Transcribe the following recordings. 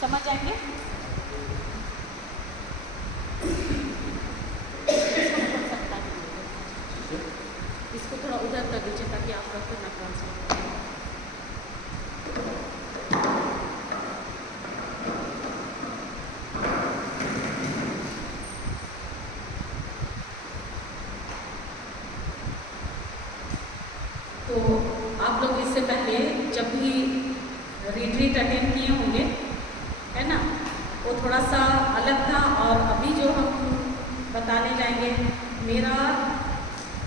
समझ जाएंगे। इसको थोड़ा उधर कर दीजिए ताकि आप लोग को ना ट्रांसफर। तो आप लोग इससे पहले जब भी रिट्रीट अटेंड किए होंगे, है ना, वो थोड़ा सा अलग था और अभी जो हम बताने जाएंगे मेरा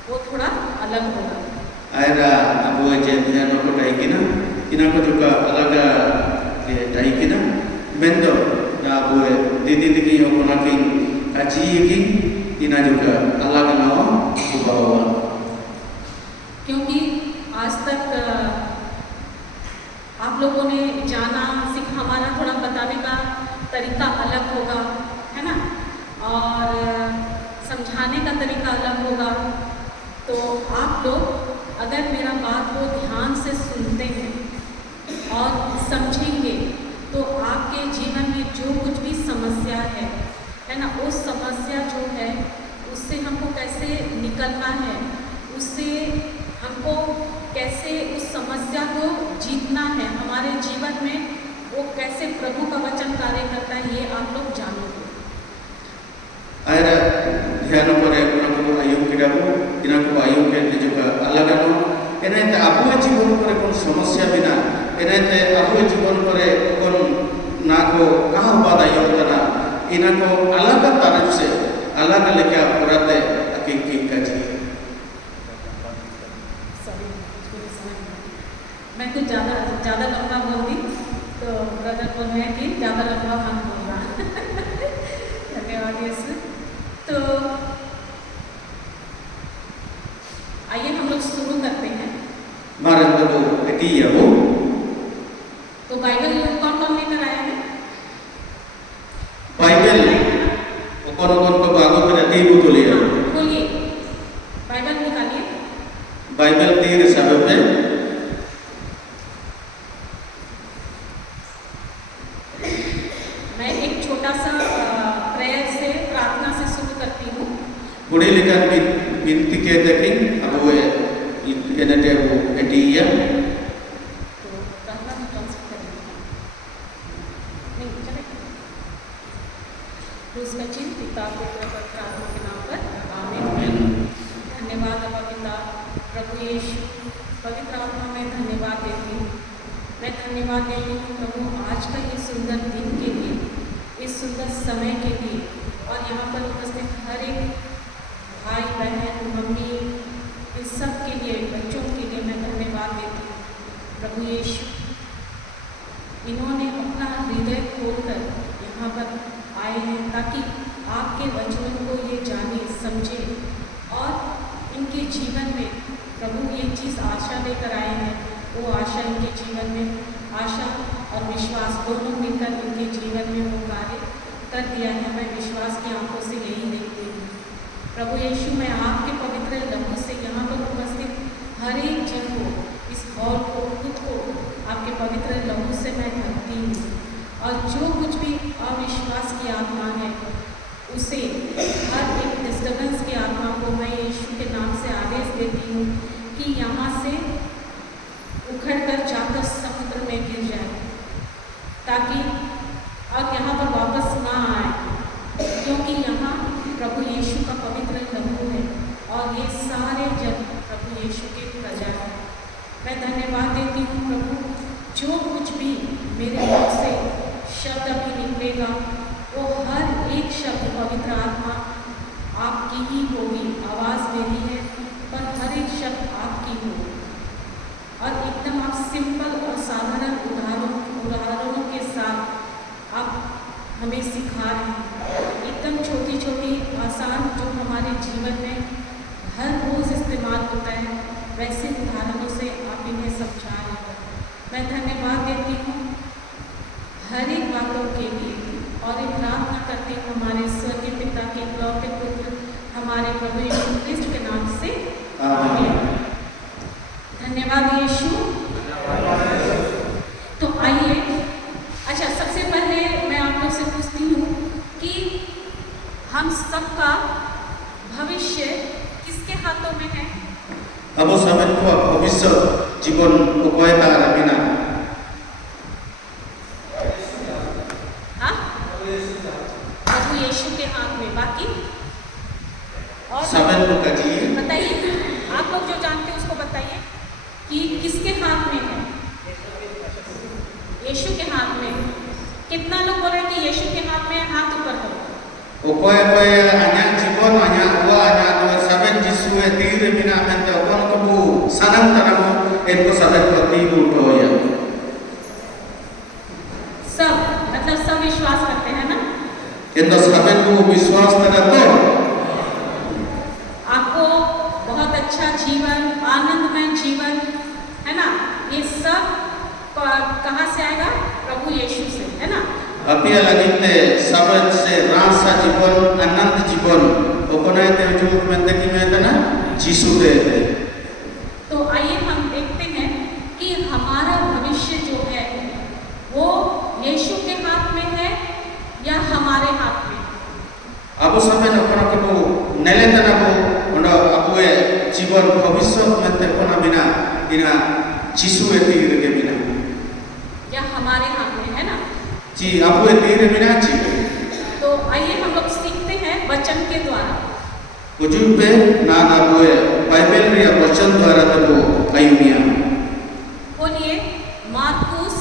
वो थोड़ा अलग होगा। Aira abu aja dia nak kodai kina, ina ko juga alaga dai kina, bendo na abu didi didi yo konakin kaji yakin, ina juga alaga nawa bubawa. क्योंकि आज तक आप लोगों ने जाना सीखा, हमारा थोड़ा बताने का तरीका अलग होगा, है ना, और समझाने का तरीका अलग होगा। तो आप लोग अगर मेरा बात को ध्यान से सुनते हैं और समझेंगे तो आपके जीवन में जो कुछ भी समस्या है ना, उस समस्या जो है उससे हमको कैसे निकलना है, उससे हमको कैसे उस समस्या को जीतना है, हमारे जीवन में वो कैसे प्रभु का वचन कार्य करता है, ये आप लोग जानोगे। Aira ध्यान पर को आयु किड़ा को ina ko ayu ke juga alaga no, enaite abu जीवन पर कोन समस्या बिना, enaite abu जीवन पर कोन ना को कहाँ बात आयु तना, ina को अलग तरफ से अलग लेके अपराधे अकेकी काजी। मैं कुछ ज़्यादा लंबा बोल दी तो ब्रदर बोल रहे हैं कि ज़्यादा लंबा मत बोलना। धन्यवाद यीशु। तो आइए हम लोग शुरू करते हैं। मारन तो बेटी है वो। तो बाइबल कौन लेकर आया है? बाइबल कौन को बागों पर नहीं वो तो लिया। बोलिए, बाइबल निकालिए। बाइबल 3 सालों में मैं एक छोटा सा प्रेयर से, प्रार्थना से शुरू करती हूँ। बुढ़े लेकर बिनती के देखें अब वो इन्हें वो एडिया तो कहना भी ट्रांसफर करेंगे नहीं चले उसका चिन्ह पिता पुत्र पवित्र आत्मा के नाम पर आमीन। धन्यवाद अब्बा पिता, प्रभु यीशु, पवित्र आत्मा में धन्यवाद देती हूँ। मैं धन्यवाद देती हूँ प्रभु आज का ये सुंदर दिन के लिए, इस सुंदर समय के लिए, और यहाँ पर उपस्थित हर एक भाई बहन मम्मी इन सब के लिए, बच्चों के लिए मैं धन्यवाद देती हूँ। प्रभु यीशु, इन्होंने अपना हृदय खोलकर यहाँ पर आए हैं ताकि आपके वचनों को ये जाने समझे और इनके जीवन में प्रभु ये चीज़ आशा लेकर आए हैं, वो आशा इनके जीवन में, आशा और विश्वास दोनों मिलकर इनके जीवन में वो कार्य कर दिया है। मैं विश्वास की आंखों से यही देखती हूँ। प्रभु यीशु, मैं आपके पवित्र लहू से यहाँ पर उपस्थित हर एक जन को, इस हॉल को, खुद को आपके पवित्र लहू से मैं ढकती हूँ, और जो कुछ भी अविश्वास की आत्मा है उसे, हर एक डिस्टर्बेंस की आत्मा को मैं यीशु के नाम से आदेश देती हूँ कि यहाँ से उखड़कर जाकर समुद्र में गिर जाए, ताकि अब यहाँ पर वापस ना आए, क्योंकि यहाँ प्रभु यीशु का पवित्र लहू है और ये सारे जन प्रभु यीशु के प्रजा है। मैं धन्यवाद देती हूँ प्रभु, जो कुछ भी मेरे मुख से शब्द अभी निकलेगा वो हर एक शब्द पवित्र आत्मा आपकी ही होगी। आवाज़ मेरी है पर हर एक शब्द आपकी होगी, और एकदम आप सिंपल और साधारण उदाहरणों के साथ आप हमें सिखा रहे हैं, एकदम छोटी छोटी आसान जो हमारे जीवन में हर रोज़ इस्तेमाल होता है, वैसे उदाहरणों से आप इन्हें समझा रहे हैं। मैं धन्यवाद देती हूँ हर एक बातों के लिए, और एक प्रार्थना करती हूँ हमारे स्वर्गीय पिता के इकलौते पुत्र हमारे प्रभु यीशु क्रिस्ट के नाम से, आमीन। धन्यवाद यीशु। तो आइए, अच्छा सबसे पहले यीशु के हाथ में, बाकी और साबन को काजी बताइए, आप लोग जो जानते हैं उसको बताइए कि किसके हाथ में है? यीशु के हाथ में। कितना लोग बोल रहे हैं कि यीशु के हाथ में है? हाथ ऊपर करो। ओकोय आnya जीवन आnya ua आnya दो साबन जिसुए तीर बिना हंते ओकोन को बु सनम तरम इनको साबन को तीर उठोया। सब मतलब सब विश्वास करते हैं ना? इनको साबन को विश्वास तरह तो आपको बहुत अच्छा जीवन, आनंदमय जीवन, है ना? ये सब कहाँ से आएगा? प्रभु यीशु से, है ना? अभी अलगिते साबन से रासा जीवन आनंद जीवन ओकोने ते जो में देखी में ना यीशु दे तो आइए हम देखते हैं कि हमारा भविष्य जो है वो यीशु के हाथ में है या हमारे हाथ में? अब समय ओकोन को नेले तना को ओंडो अबुए जीवन भविष्य में ते कोना बिना बिना यीशु ए तीर के बिना या हमारे हाथ में, है ना? जी अबुए तीर बिना जी। तो आइए हम लोग सीखते हैं वचन के द्वारा। उजुब पे ना अबुए बाइबल रे वचन द्वारा तो आयुमिया बोलिए मार्कुस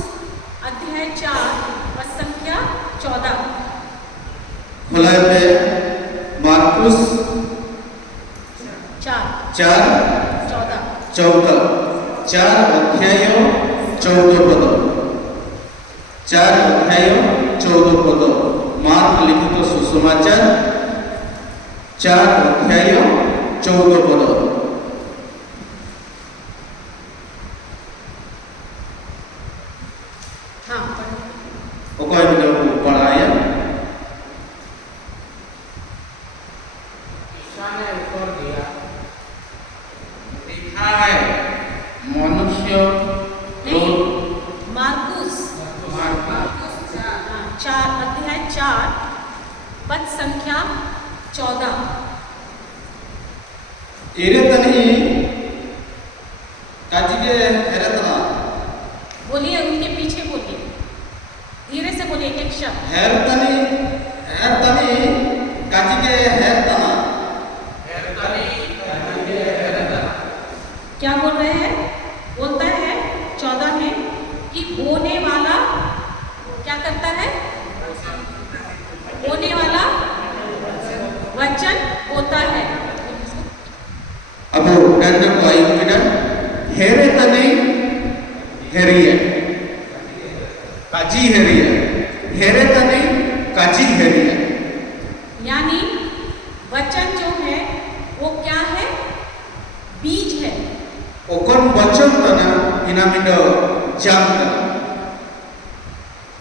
अध्याय 4 पद संख्या 14। खुला पे मार्कुस 4:14 4 अध्याय 14 पद 4 अध्याय 14 पद मार्क लिखित सुसमाचार 4 अध्याय 14 पद। हाँ ओकोय में पढ़ाया मनुष्य मार्कुस 4 अध्याय 4 पद संख्या 14। एरे तनी काजिगे हेरतना बोलिए, उनके पीछे बोलिए, धीरे से बोलिए, एक शब्द। हेरतनी काजिगे हेरतना क्या बोल रहे हैं? बोलता है 14 में कि बोने वाला क्या करता है? बोने वाला वचन होता है। अब डरने को आई बिना हेरे तनी हेरिए काजी हेरिए हेरे तनी काजी हेरिए। यानी वचन जो है वो क्या है? बीज है। ओकन वचन तना इनामिडो जामता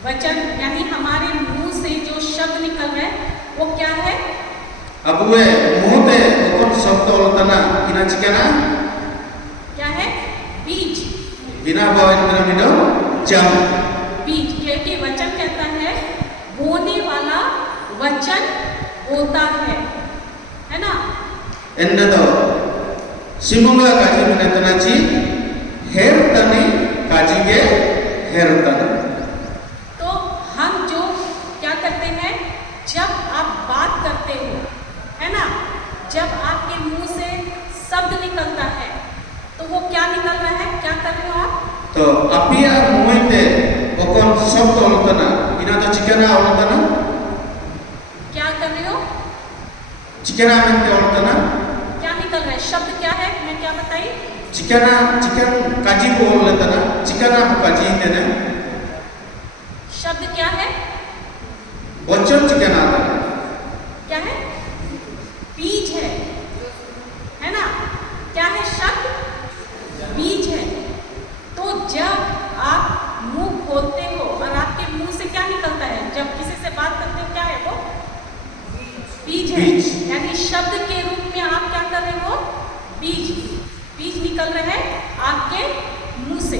वचन यानी हमारे मुंह से जो शब्द निकल रहे हैं वो क्या है? अब वे मुंह ते ओकन शब्द ओलतना इना चिकना क्या है? बीज। बिना बावन इनामिडो जाम बीज, क्योंकि वचन कहता है बोने वाला वचन होता है ना? एंडो सिमुंगा काजी बिना तनाची हेर तनी काजी के हेर तनी। तो हम जो क्या करते हैं, जब आप बात करते हो, है ना, जब आपके मुंह से शब्द निकलता है तो वो क्या निकल रहा है? क्या कर रहे हो आप? तो अपिया मुंहते ओकन शब्द ओलतना इना तो चिकना ओलतना क्या कर रहे हो? चिकना में ओलतना क्या निकल रहा है? शब्द क्या है? मैं क्या बताइए? चिकन काजी को ओलतना चिकना काजी देना शब्द क्या है? वचन चिकना क्या है? बीज है ना? क्या है? शब्द बीज है। तो जब आप मुंह खोलते हो और आपके मुंह से क्या निकलता है? जब किसी से बात करते हो क्या है वो? बीज है। यानी शब्द के रूप में आप क्या कर रहे हो? बीज निकल रहे हैं आपके मुंह से।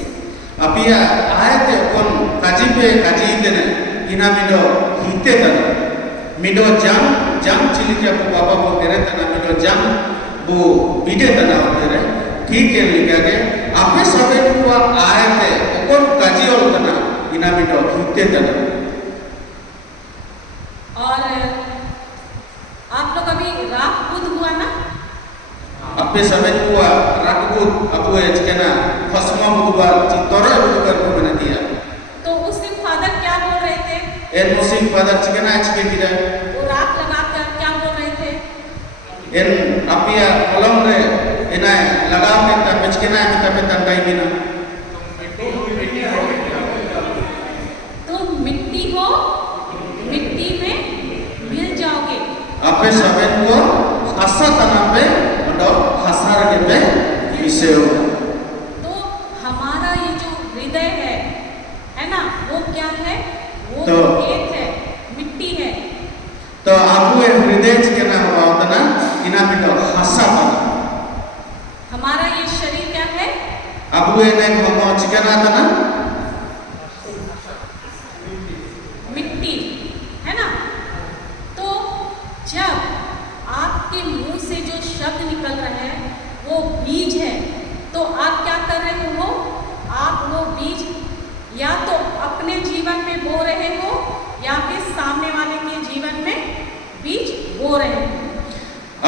अपिया आयते ओकन काजी पे काजी देना इना मिडो हिते तना मिडो जाम चिली के पापा को करे तना मिडो जाम वो बीडे तना होते ठीक है लिखा के आपे सबे को आयते ओकन काजी और तना इना मिडो हिते तना। और ape saben kuwa rakut abu ejkena fasma budubar citora budubar ko menatia तो उस दिन फादर क्या बोल रहे थे? en musik padar cikena cike tidak वो राख लगाकर क्या बोल रहे थे? en apia kolom re ena lagaw ke ta pechkena ke ta petantai bina तुम मिट्टी हो, मिट्टी में मिल जाओगे। ape saben ko hasa tanah pe ado hasar ke pe miseo तो हमारा ये जो हृदय है ना, वो क्या है? वो तो एक है, मिट्टी है। तो abu e hriday cikena hawatana ina bito hasa tanah हमारा ये शरीर क्या है? abu e naik homo cikena tanah मिट्टी है ना। तो जब आपके मुंह से जो शब्द निकल रहे हैं वो बीज है, तो आप क्या कर रहे हो? आप वो बीज या तो अपने जीवन में बो रहे हो या फिर सामने वाले के जीवन में बीज बो रहे हो।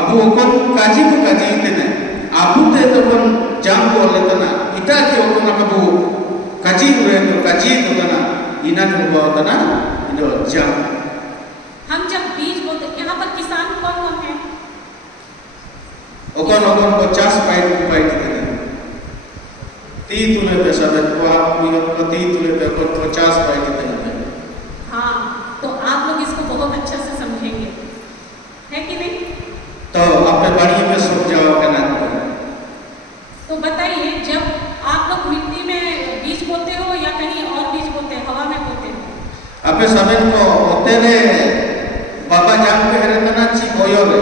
abu okon kaji ko kaji tene abu te to kon jam ko letana ita ke okon abu kaji hure to kaji to tana ina ko bawatana ido jam हम जब बीज बोते, यहाँ पर किसान कौन कौन है? okon 50 paid tene ti tule pe saben ko apu ko ti tule pe 50 paid tene हाँ, तो आप लोग इसको बहुत अच्छे से समझेंगे, है कि नहीं? तो अपने बाड़ी में सूख जाओ कहना तो बताइए, जब आप लोग मिट्टी में बीज बोते हो या कहीं और बीज बोते हैं, हवा में बोते हो? अपने साबेन को होतेरे बाबा जान पे रहता ना ची बोयो रे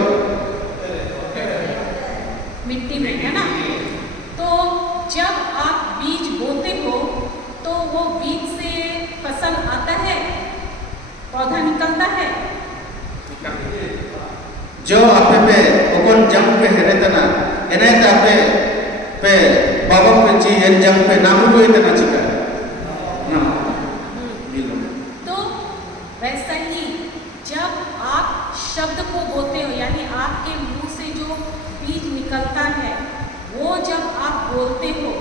मिट्टी में, है ना। तो जब आप बीज बोते हो तो वो बीज से फसल आता है, पौधा निकलता है। जो आपे पे ओकन जंग पे रहता ना इन्हें तापे पे बाबा पे ची ये जंग पे नाम हुए तना चिका ना मिलो तो वैसा ही जब आप शब्द को बोते हो, यानी आपके मुंह से जो बीज निकलता है वो जब आप बोलते हो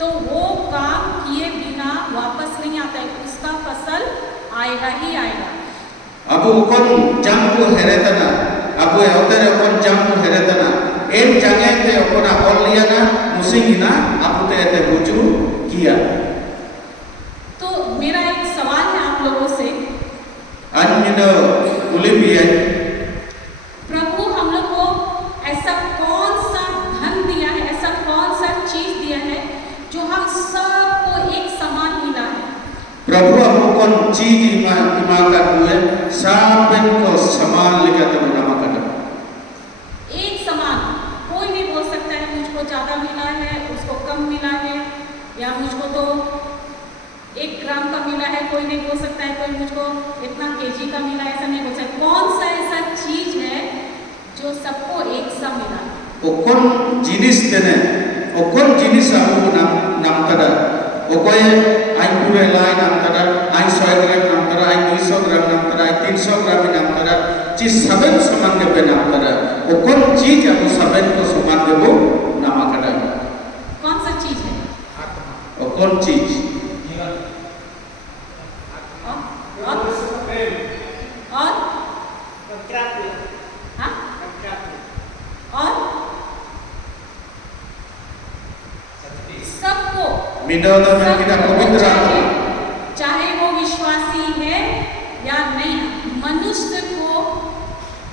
तो वो काम किए बिना वापस नहीं आता है, उसका फसल आएगा ही आएगा। अब ओकन जंग को रहता ना अब वो होतेरे ओकन जंग को रहता ना एक जगह पे ओकना और लिया ना मुसिंगिना आपते ऐसे बुझू किया तो मेरा एक सवाल है आप लोगों से, अन्य उलिपिया प्रभु हम लोग को ऐसा कौन सा धन दिया है, ऐसा कौन सा चीज दिया है जो हम सबको एक समान मिला है? प्रभु हमको चीज ईमान का हुए साबन को समान लिखा तो नामा कटा एक समान, कोई नहीं बोल सकता है मुझको ज्यादा मिला है, उसको कम मिला है, या मुझको तो 1 ग्राम का मिला है, कोई नहीं बोल सकता है कोई मुझको इतना केजी का मिला है, ऐसा नहीं बोल सकता। कौन सा ऐसा चीज है जो सबको एक सा मिला? ओकन जिनिस देने ओकन जिनिस आपको नाम तड़ा ओकोए आई पूरे लाई नाम तड़ा आई 100 ग्राम नाम तड़ा आई 200 ग्राम नाम तड़ा आई 300 ग्राम नाम तड़ा चीज सबन समान के नाम तड़ा ओकन चीज आपको सबन को समान देबो नामा कड़ा कौन सा चीज है? ओकन चीज और हाँ? और सबको मिडोला में किना पवित्र चाहे वो विश्वासी है या नहीं, मनुष्य को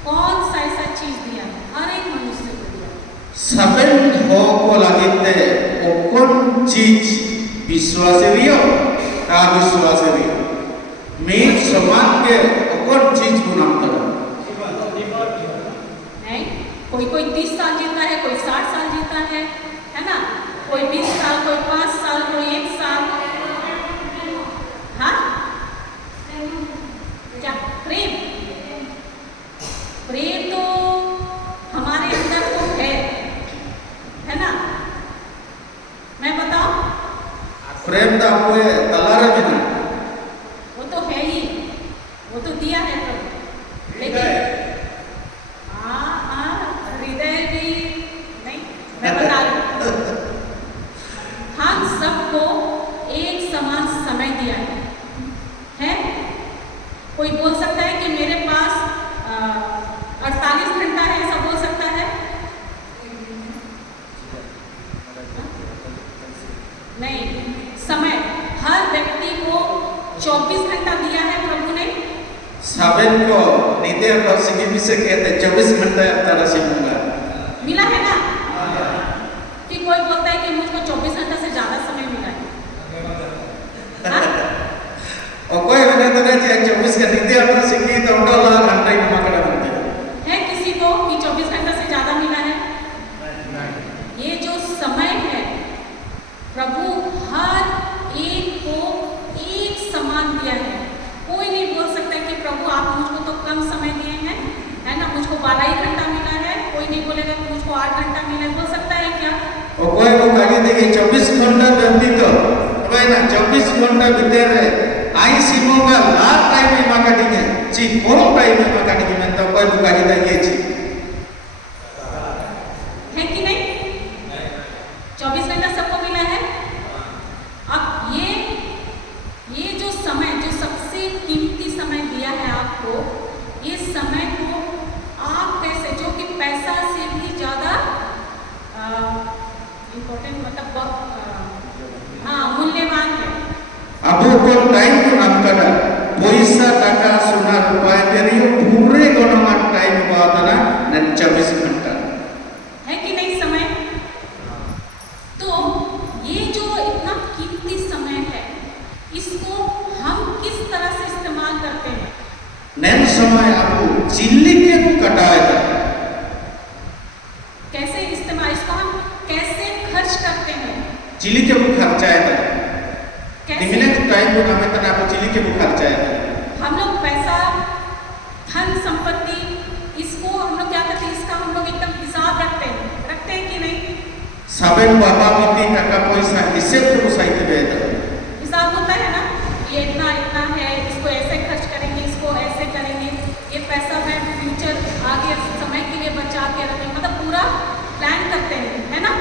कौन सा ऐसा चीज दिया है? हर एक मनुष्य को दिया। सबन हो को लगते ओकन चीज विश्वासरियो का विश्वासरियो में समान के ओकन चीज को नाम तड़ा नहीं, कोई 30 साल जीता है, कोई 60 साल जीता है ना, कोई 20 साल, कोई 5 साल, कोई 1 साल। हाँ, क्या प्रेम? प्रेम तो हमारे अंदर तो है ना। मैं बताऊं, प्रेम दा कोई तलारा बिना वो तो है ही, वो तो दिया है प्रभु, लेकिन हाँ हृदय भी नहीं कोई बोल सकता है कि मेरे पास 48 घंटा है, ऐसा बोल सकता है? नहीं, समय हर व्यक्ति को 24 घंटा दिया है प्रभु ने। साबेन को नीति और सिगी से कहते 24 घंटा तारा सिमूंगा मिला है ना? कि कोई बोलता है कि मुझको 24 घंटा से ज्यादा समय मिला है। हाँ? और कोई बने तो नहीं चाहिए 24 का नीति और सिगी तो उनको ला घंटा ही मांगना होता है किसी को कि 24 घंटा से ज्यादा मिला है? ये जो समय है प्रभु हर एक को एक समान दिया है। कोई नहीं बोल सकता है कि प्रभु आप मुझको तो कम समय दिए हैं, है ना, मुझको 12 ही घंटा मिला है। कोई नहीं बोलेगा कि मुझको 8 घंटा मिला है, बोल सकता है क्या? और कोई वो कहे देखिए 24 घंटा व्यक्ति तो भाई ना 24 घंटा भीतर है आई सीमोगा लास्ट टाइम में मां काटेंगे ची कौन टाइम में मां काटेंगे मैं तो कोई बुका जी देखिए ची है कि नहीं? 24 घंटा सबको मिला है। अब ये जो समय, जो सबसे कीमती समय दिया है आपको, ये समय को आप कैसे, जो कि पैसा से भी ज्यादा इम्पोर्टेंट, मतलब हाँ मूल्यवान है। अब वो टाइम को नाम करा पैसा टाका सोना रुपया तेरी पूरे गणमान टाइम बात ना 24 घंटा है कि नहीं समय? तो ये जो इतना कीमती समय है, इसको हम किस तरह से इस्तेमाल करते हैं? नैन समय आपको चिल्ली के को कटाएगा कैसे इस्तेमाल, इसको हम कैसे खर्च करते हैं? चिल्ली के को खर्चा है कैसे? टाइम को नाम है आपको चिल्ली के को खर्चा है हम लोग पैसा, धन संपत्ति, इसको हम लोग क्या करते हैं? इसका हम लोग एकदम हिसाब रखते हैं कि नहीं? साबेन बाबा मिट्टी टका पैसा हिसाब तो साइड में हिसाब होता है ना, ये इतना इतना है, इसको ऐसे खर्च करेंगे, इसको ऐसे करेंगे, ये पैसा मैं फ्यूचर आगे समय के लिए बचा के रखेंगे, मतलब पूरा प्लान करते हैं, है ना?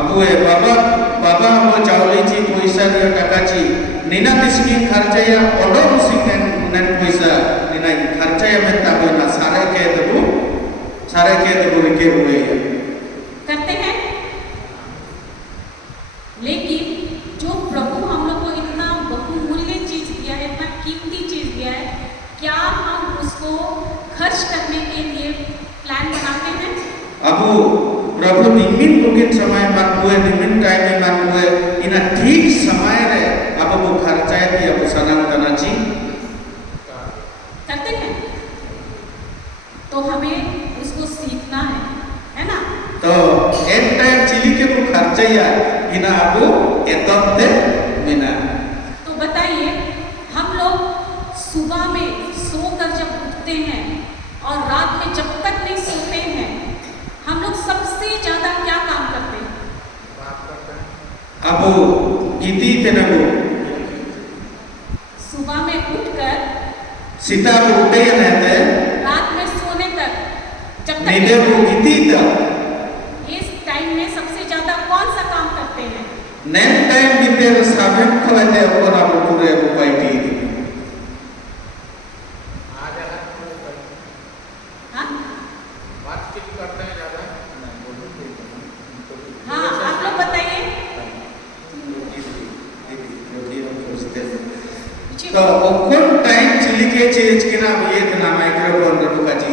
अब वो बाबा वो चावली ची पैसा दिया टका ची नीना तिस्मी खर्चा या ऑर्डर उसी नन पैसा नीना खर्चा या मैं तब ना सारे के दबो के हुए करते हैं। लेकिन जो प्रभु हम लोग को इतना बहुमूल्य चीज दिया है, इतना कीमती चीज दिया है, क्या हम उसको खर्च करने के लिए प्लान बनाते हैं? अब प्रभु निमिन बुकिन समय मान हुए निमिन टाइम में मान हुए इना ठीक समय रे अब वो खर्चा है कि अब सनम करना ची करते हैं। तो हमें उसको सीखना है ना? तो एक टाइम चिली के को खर्चा या इना अब एतोते बिना। तो बताइए, हम लोग सुबह में सोकर जब उठते हैं और रात में जब तक नहीं सोते हैं, हम लोग सबसे ज्यादा क्या काम करते हैं? अब गीती तेनगो सुबह में उठकर सीता को उठे या रहते रात में सोने तक, जब तक नींदे को गीती तक इस टाइम में सबसे ज्यादा कौन सा काम करते हैं? नैन टाइम बीते साबित खोते और आप पूरे को पाइटी हाँ? हाँ, आप लोग बताइए। तो कौन टाइम चिली के चीज के ना ये ना माइक्रोफोन रखा जी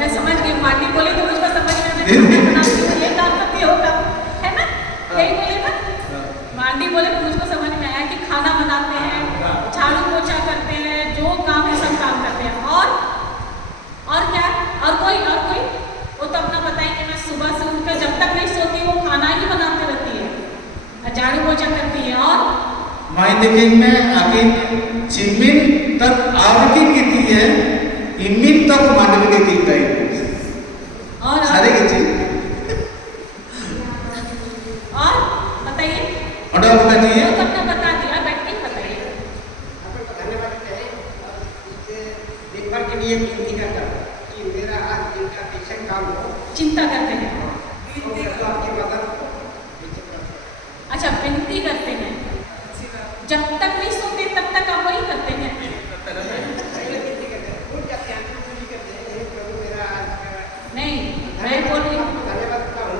मैं समझ गई, माटी बोले तो मुझको समझ में ये काम करती होगा, है ना? यही बोले ना? मांडी बोले तो मुझको समझ में आया कि खाना बनाते हैं, झाड़ू पोछा करते हैं, जो काम है सब काम करते हैं। और क्या? और कोई वो तो अपना बताएं कि मैं सुबह से उठकर जब तक नहीं सोती वो खाना ही बनाते रहती है, झाड़ू पोछा करती है। और माइंडिंग में आगे चिमिन तक आवकी कितनी है इमिन तक मानव के कितना है और सारे के चीज और बताइए और अब काजी वो तो आपने बता दिया, बैठ के बताइए। आपको धन्यवाद कहें इससे दिन भर के लिए विनती करता हूं कि मेरा आज दिन का कैसे काम हो चिंता करते हैं, तो आपकी मदद अच्छा विनती करते हैं। जब तक नहीं सोते तब तक आप वही करते हैं। उठ जाते हैं, पूरी करते हैं। हे प्रभु मेरा आज का नहीं, मैं बोल रही हूँ, आपको धन्यवाद देता हूँ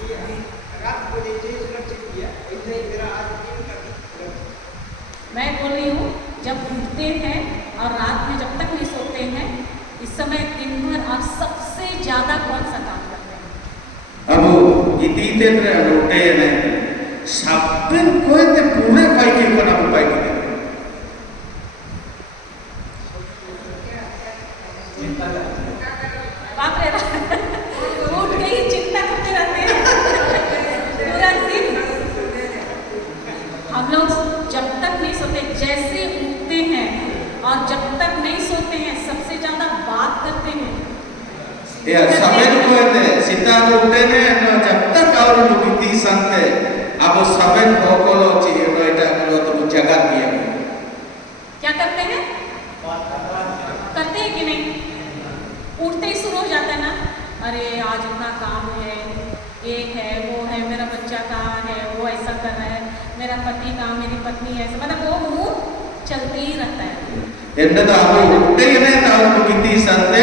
कि रात को जैसे सुरक्षित किया वैसे ही मेरा आज दिन का भी मैं बोल रही हूँ जब उठते हैं और रात में जब तक नहीं सोते हैं, इस समय दिन भर आप सबसे ज्यादा कौन सा काम करते हैं? अब इतीते रोटे ने साबन कोई ते पूरे पाइके कोना पाइके बाप रे उठ के ही चिंता करते रहते हैं पूरा दिन। हम लोग जब तक नहीं सोते, जैसे उठते हैं और जब तक नहीं सोते हैं सबसे ज्यादा बात करते हैं। या साबन कोई ते सीता उठते ने जब तक और लुकिती संते अब साबन बोकोलो ची नो इटा करो तो जगह दिए क्या करते हैं? करते हैं कि नहीं? उठते ही शुरू हो जाता है ना, अरे आज इतना काम है, ये है वो है, मेरा बच्चा कहाँ है, वो ऐसा कर रहा है, मेरा पति कहाँ, मेरी पत्नी है, मतलब वो मुंह चलते ही रहता है। ಎಂದದ ಅವರು ಉಟ್ಟೆಯನೇ ತಾವು ಮುಗಿತಿ ಸಂತೆ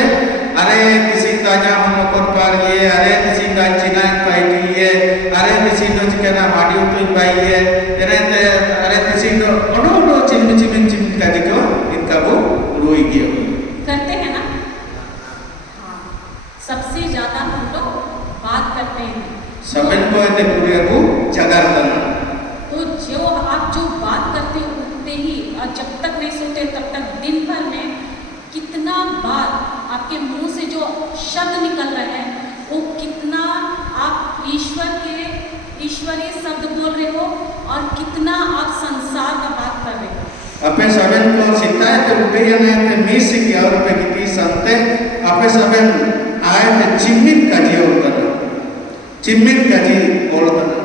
अरे किसी ताजा हम को पार ये अरे किसी का चिना पाई ये अरे किसी नो चिकना माडियो तो पाई ये अरे किसी नो अनो चिम का दिखो इनका वो रोई गया करते हैं ना? हाँ, सबसे ज्यादा हम लोग बात करते हैं। सबन को ऐसे पूरे वो जगारतन तो जो आप जो बात करते हो उठते ही और जब तक नहीं सोते तब तक दिन भर में कितना बात आपके मुंह से जो शब्द निकल रहे हैं वो कितना आप ईश्वरीय शब्द बोल रहे हो और कितना आप संसार का बात कर रहे हो। अपने सबन को सिताए तो उठेयने ते मिस की और पे किती संते अपने सबन आए ते चिम्मिन का जी होता है चिम्मिन का जी बोलता है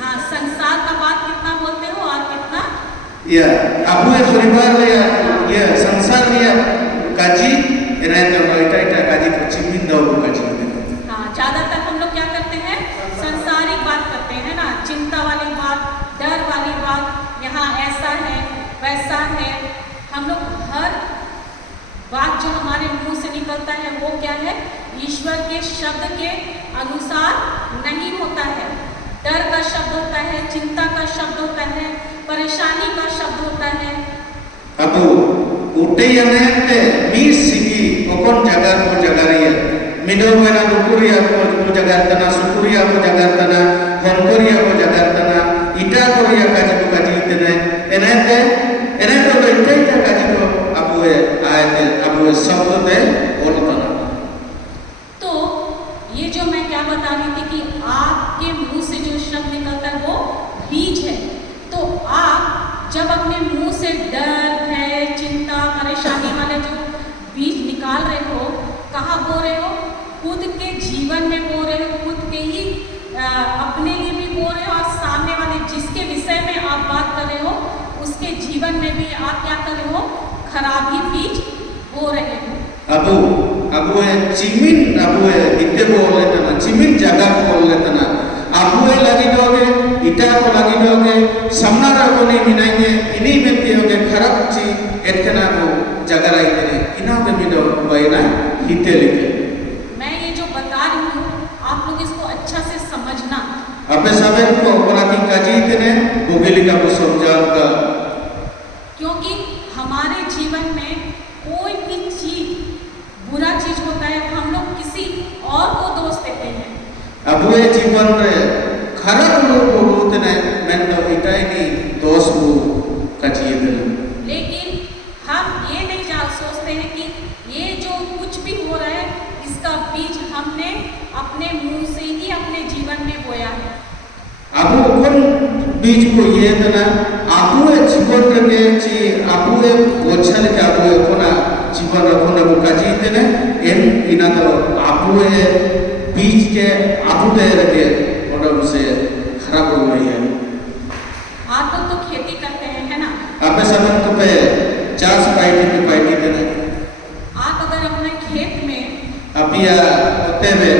हाँ, संसार का बात कितना बोलते हो और कितना या अबू ये परिवार लिया ये संसार लिया काजी इन्हें तो इटा काजी को चिम्मिन दो काजी हाँ, ज्यादातर हम लोग क्या करते हैं? संसारिक बात करते हैं ना, चिंता वाली बात, डर वाली बात, यहाँ ऐसा है वैसा है। हम लोग हर बात जो हमारे मुंह से निकलता है वो क्या है? ईश्वर के शब्द के अनुसार नहीं होता है। डर का शब्द होता है, चिंता का शब्द होता है, परेशानी का शब्द होता है। अब उठेयने ते मिस की ओकन जगह को जगह रही है मिडो मेरा दुकुरिया को जगह तना सुकुरिया को जगह तना हनकोरिया को जगह तना इटा कोरिया का जो काजी इतने एने तो इटा काजी को अबुए आए थे अबुए शब्द थे बोलता तो ये जो मैं क्या बता रही थी कि आपके मुंह से जो शब्द निकलता है वो बीज है। तो आप जब अपने मुंह से डर है, चिंता, परेशानी वाले जो बीज निकाल रहे हो, कहाँ बो रहे हो? खुद के जीवन में बो रहे हो, खुद के ही अपने लिए भी बो रहे हो और सामने वाले जिसके विषय में आप बात कर रहे हो उसके जीवन में भी आप क्या कर रहे हो? खराबी बीज बो रहे हो। अबू है चिमिन अबू है इतने बोल लेते ना चिमिन जगह बोल लेते ना अबू है लगी दोगे इटा को लगी दोगे सामना रखो नहीं मिनाएंगे इन्हीं में होगे खराब चीज इतना को जगह रही तेरे इन्हों के मिलो भाई ना हिते लिखे मैं ये जो बता रही हूँ आप लोग इसको अच्छा से समझना। अपने समय को अपना की काजी तेरे गोगेली का को समझाओ का क्योंकि हमारे जीवन में कोई भी चीज बुरा चीज होता है हम लोग किसी और को दोष देते हैं। अब ये जीवन रे खराब लोग होते ने मैं तो इटाई नहीं दोष वो काजी तेरे लेकिन हम ये नहीं सोचते हैं कि ये जो कुछ भी हो रहा है इसका बीज हमने अपने मुंह से ही अपने जीवन में बोया है। अब कौन बीज को ये देना आपू जीवन रे ची आपू गोछल के आपू कोना जीवन रखने को काजी तेने इन इना तो आपुए बीच के आपुते रखे और उसे खराब हो गई है। आप लोग तो खेती करते हैं, है ना? आपे समय तो पे 4 पाइटी देने आप अगर अपने खेत में अपिया होते हुए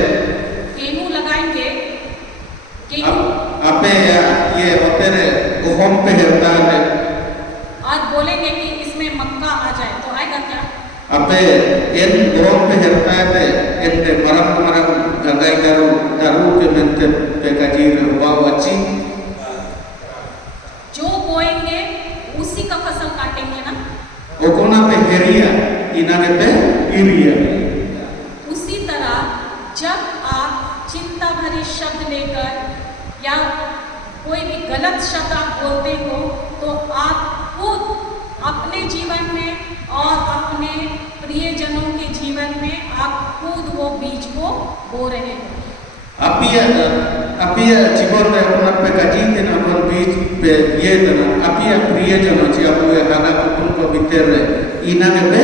गेहूं लगाएंगे, गेहूं आपे ये होते रहे गोहम पे होता है आज बोलेंगे कि इसमें मक्का आ जाए तो आएगा क्या? आपे इन गोहम पे होता है इन मरम गंगाई दारू के मेंटे पे काजी हुआ अच्छी जो बोएंगे उसी का फसल काटेंगे ना। ओकोना पे हेरिया इनाने पे इरिया। उसी तरह जब आप चिंता भरी शब्द लेकर या कोई भी गलत शब्द आप बोलते हो तो आप खुद अपने जीवन में और अपने प्रियजनों के जीवन में आप खुद वो बीज को बो रहे हो। अपिया जीवन में अपना पे काजी देना अपन बीज पे ये देना अपिया प्रियजनों ची अपुए हाना कुटुंब को भीतर रहे इनाने पे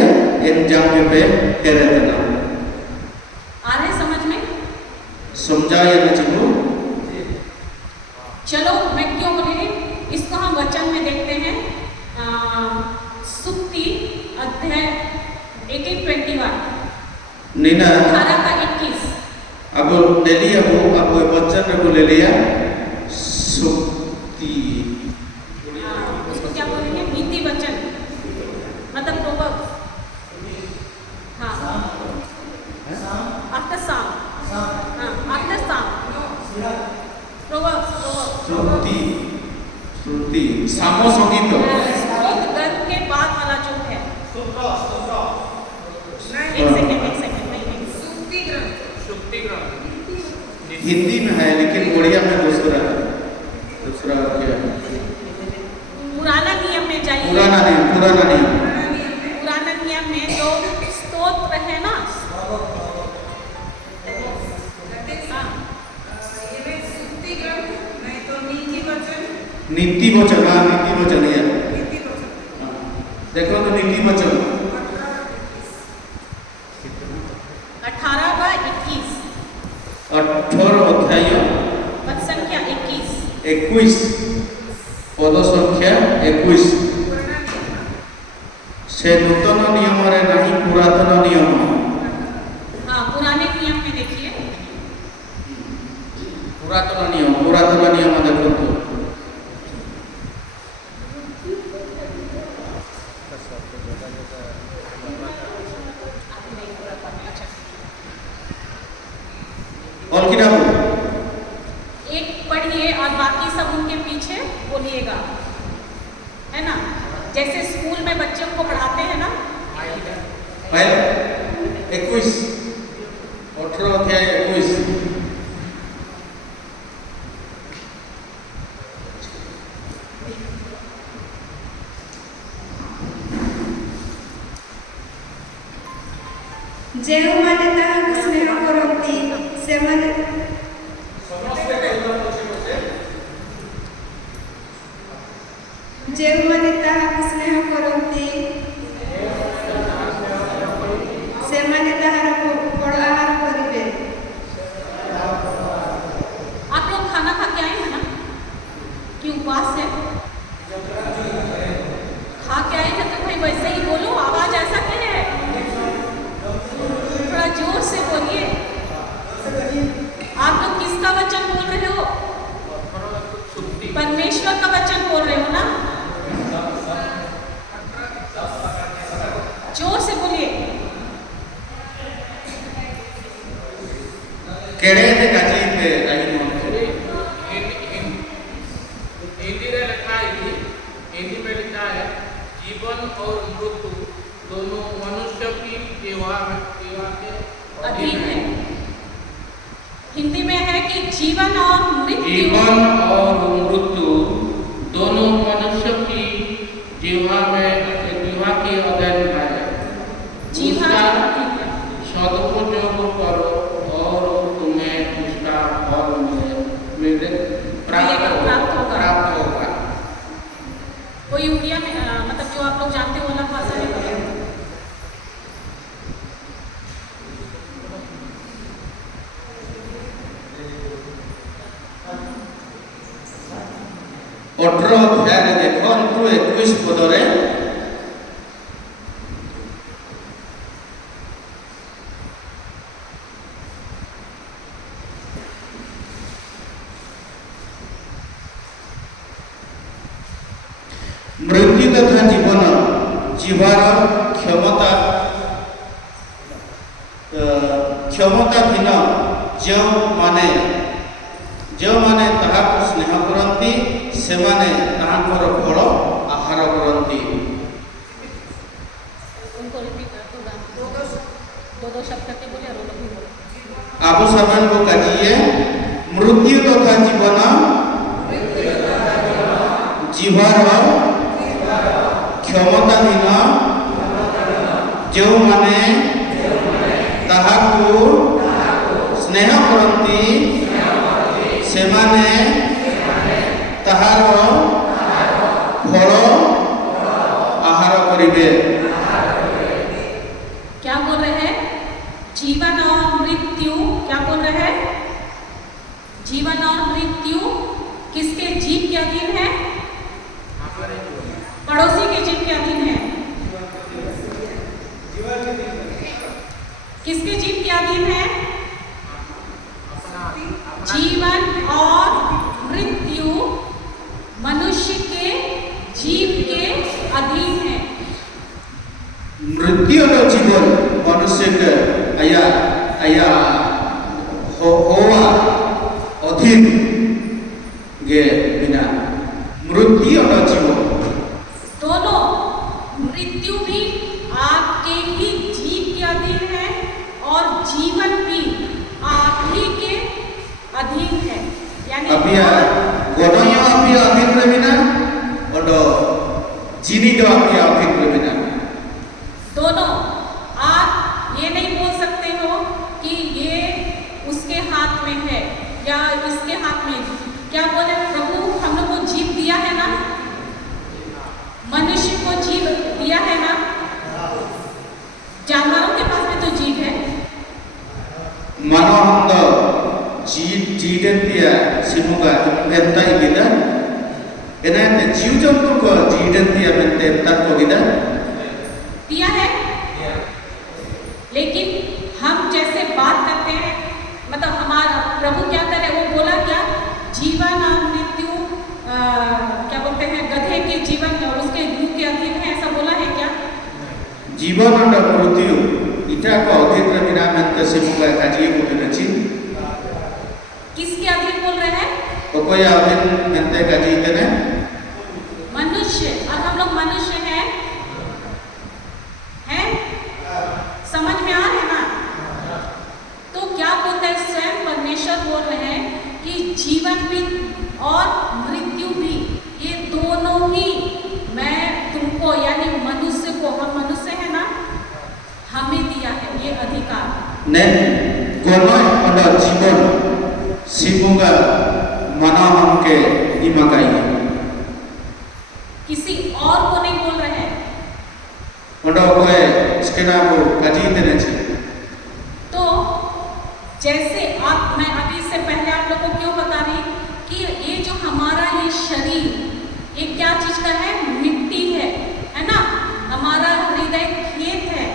इन जांगे पे हेरे देना। आ रहे समझ में? समझाइए ना चिकू। चलो मैं क्यों बोली इसको हम वचन में देखते हैं। सुक्ति अध्याय 18:21 नीना 18 का 21 अब ले लिया वो अब वचन को ले लिया सुक्ति उसको क्या बोलेंगे? नीति वचन मतलब प्रोवर्ब। हाँ आफ्टर साम, हाँ आफ्टर साम प्रोवर्ब श्रुति सामो संगीत स्तोत्र गर्भ के बाद वाला जो है। एक सेकंड हिंदी में है लेकिन उड़िया में दूसरा क्या है? पुराना नियम में जाइए। पुराना नियम पुराना नियम में जो स्तोत्र है ना, नीति वचन है देखो तो नीति वचन 18 का 21 18 अध्याय पद संख्या 21 पद संख्या 21 से नूतन नियम रे नहीं पुरातन नियम। हाँ पुराने नियम में देखिए पुरातन नियम देखो तो और क्या एक पढ़िए और बाकी सब उनके पीछे बोलिएगा, है ना? जैसे स्कूल में बच्चों को पढ़ाते हैं ना। पहले 21 18 अध्याय 21 ଯେଉଁମାନେ ତାହାକୁ ସ୍ନେହ କରନ୍ତି ସେମାନେ ଯେଉଁମାନେ ତାହାକୁ ସ୍ନେହ କରନ୍ତି ସେମାନେ ତାହାର ଫଳ ଆହାର କରିବେ। आप लोग खाना खा के आए हैं ना कि उपवास है? खा के आए हैं तो भाई वैसे ही बोलो, आवाज ऐसा क्या है? थोड़ा जोर से बोलिए। आप लोग किसका वचन बोल रहे हो? परमेश्वर का वचन बोल रहे हो ना? जोर से बोलिए। केड़े ने काजी पे आई मन हिंदी में लिखा है जीवन और मृत्यु दोनों मनुष्य की सेवा के अधीन है। हिंदी में है कि जीवन और मृत्यु दोनों मनुष्य की जीवा की अधीन है। जीवा उसका की अधीन है। सदुपयोग करो और तुम्हें उसका फल प्राप्त होगा। कोई उड़िया में मतलब जो आप लोग जानते हो अलग भाषा में बोले। 18 अध्याय देखो 21 पदरे मृत्यु तथा जीवन जीवार क्षमता क्षमताधीन जो माने ताहाको स्नेह करती से माने ताहाकर फल आहार करती। उनको रिपीट दो शब्द करके बोले और लोग भी बोले। आबो सामान को काजिए मृत्यु तथा जीवन जीवार क्षमताधीन जो माने ताहाको स्नेह करती से माने ताहार फल आहार करिबे। क्या बोल रहे हैं? जीवन और मृत्यु। क्या बोल रहे हैं? जीवन और मृत्यु किसके जीव के अधीन है? पड़ोसी के जीव के अधीन है। किसके जीव के अधीन है? जीवन और मृत्यु मनुष्य के जीव के अधीन है। मृत्यु और जीवन मनुष्य के आया होवा अधीन गे बिना मृत्यु और जीवन दोनों मृत्यु भी आपके ही जीव के अधीन है और जीवन भी आप ही के अधीन है। यानी अपिया गोदोया अपिया अधीन रे बिना और जीनी दो अपिया अधीन रे बिना दोनों। आप ये नहीं बोल सकते हो कि ये उसके हाथ में है या इसके हाथ में। क्या बोले प्रभु? हम लोग को जीव दिया है ना, मनुष्य को जीव दिया है ना, जानवरों के पास भी तो जीव है। मानो हम तो जीवन दिया सिमुगा बेंता इगिदा एनाते जीव जंतु को जीवन दिया बेंते तक को गिदा दिया है। लेकिन हम जैसे बात करते हैं, मतलब हमारा प्रभु क्या करे? वो बोला क्या? जीवन और मृत्यु क्या बोलते हैं? गधे के जीवन और उसके मुंह के अधीन है, ऐसा बोला है क्या? जीवन और मृत्यु इटा को अधीन रे बिना बेंते सिमुगा काजिए को नची किसके अधीन बोल रहे हैं? तो कोई अधीन बेंते काजिए तेने मनुष्य। और हम लोग मनुष्य हैं, हैं? समझ में आ रहे हैं ना? तो क्या बोलते हैं? स्वयं परमेश्वर बोल रहे हैं कि जीवन भी और मृत्यु भी ये दोनों ही मैं तुमको, यानी मनुष्य को, हम मनुष्य है ना, हमें दिया है ये अधिकार। ने गोनो और जीवन सिमुगा मना हम के इमागाई किसी और को नहीं बोल रहे हैं। और कोई इसके नाम को काजिए तेने ची तो जैसे मैं अभी से पहले आप लोगों को क्यों बता रही कि ये जो हमारा ये शरीर ये क्या चीज का है? मिट्टी है ना? हमारा हृदय खेत है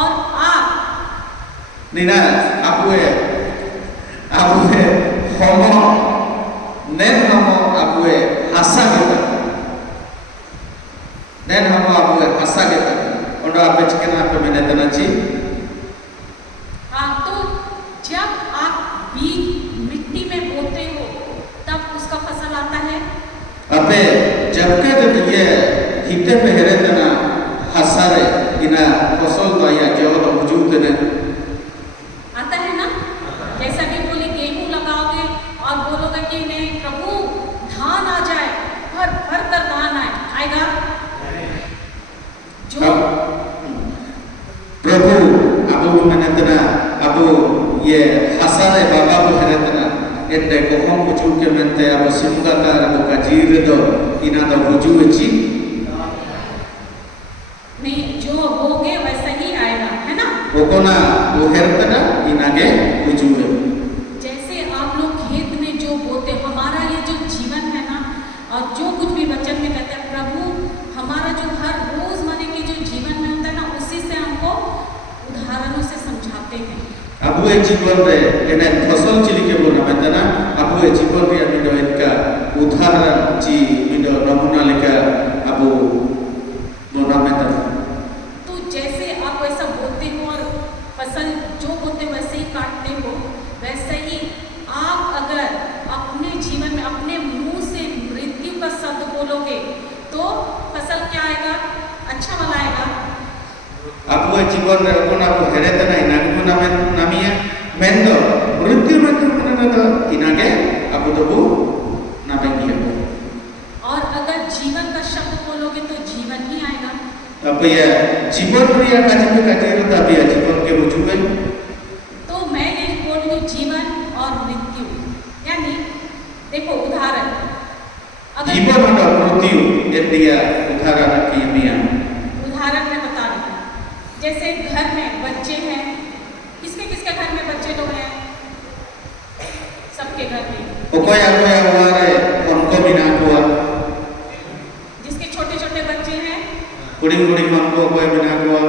और आप नीना आपवे होमो नेन होमो आपवे हसा गेता नेन होमो आपवे हसा गेता और आप चिकन आप मैंने तना ची। हाँ, तो जब आप बीज मिट्टी में बोते हो तब उसका फसल आता है। अबे जबके जब ये हिते पे हेरे तना हसारे इना फसल तो या जो तो वजूद ने आता है ना? जैसा भी बोले गेहूं लगाओगे और बोलोगे कि नहीं प्रभु धान आ जाए, भर भर कर धान आएगा। जो प्रभु अबू मैंने तना अबू ये हसारे बाबा को हेरे तना एंडे को हम वजूद के मनते अब सिमुगा का अबू का जीव दो इना तो वजूद ची नहीं, जो बोगे वैसा ही आएगा, है ना? वो कोना वो हेरे तना इना के वजूद जैसे आप लोग खेत में जो बोते, हमारा ये जो जीवन है ना, और जो abuwe jibon re ena फसल चिली के बोना मेतना abuwe jibon ria mido इनका उदाहरण जी मिdo नमूना लेका अबु बोना मेतना तो जैसे आप वैसा बोलते हो और फसल जो बोते हो वैसे ही काटते हो, वैसे ही आप अगर अपने जीवन में अपने मुंह से मृत्यु का शब्द बोलोगे तो फसल क्या आएगा? अच्छा वाला आएगा। abuwe jibon re kona abu hereta na ina kona namia mendo mृत्यु mana do inage abu dobu nabengia और अगर जीवन का शब्द बोलोगे तो जीवन ही आएगा। tapi ya jibon ria kaji ro tapi ya jibon ke wujube तो मैं ये बोल रही हूँ जीवन और मृत्यु, यानी देखो उदाहरण, अगर jibon ada mृत्यु dia उदाहरण की निया उदाहरण मैं बता रही हूँ, जैसे घर में बच्चे हैं, किसके घर में बच्चे लोग हैं? सबके घर में। okoy aware onko minakuwa जिसके छोटे छोटे बच्चे हैं kuring mamko okoy minakuwa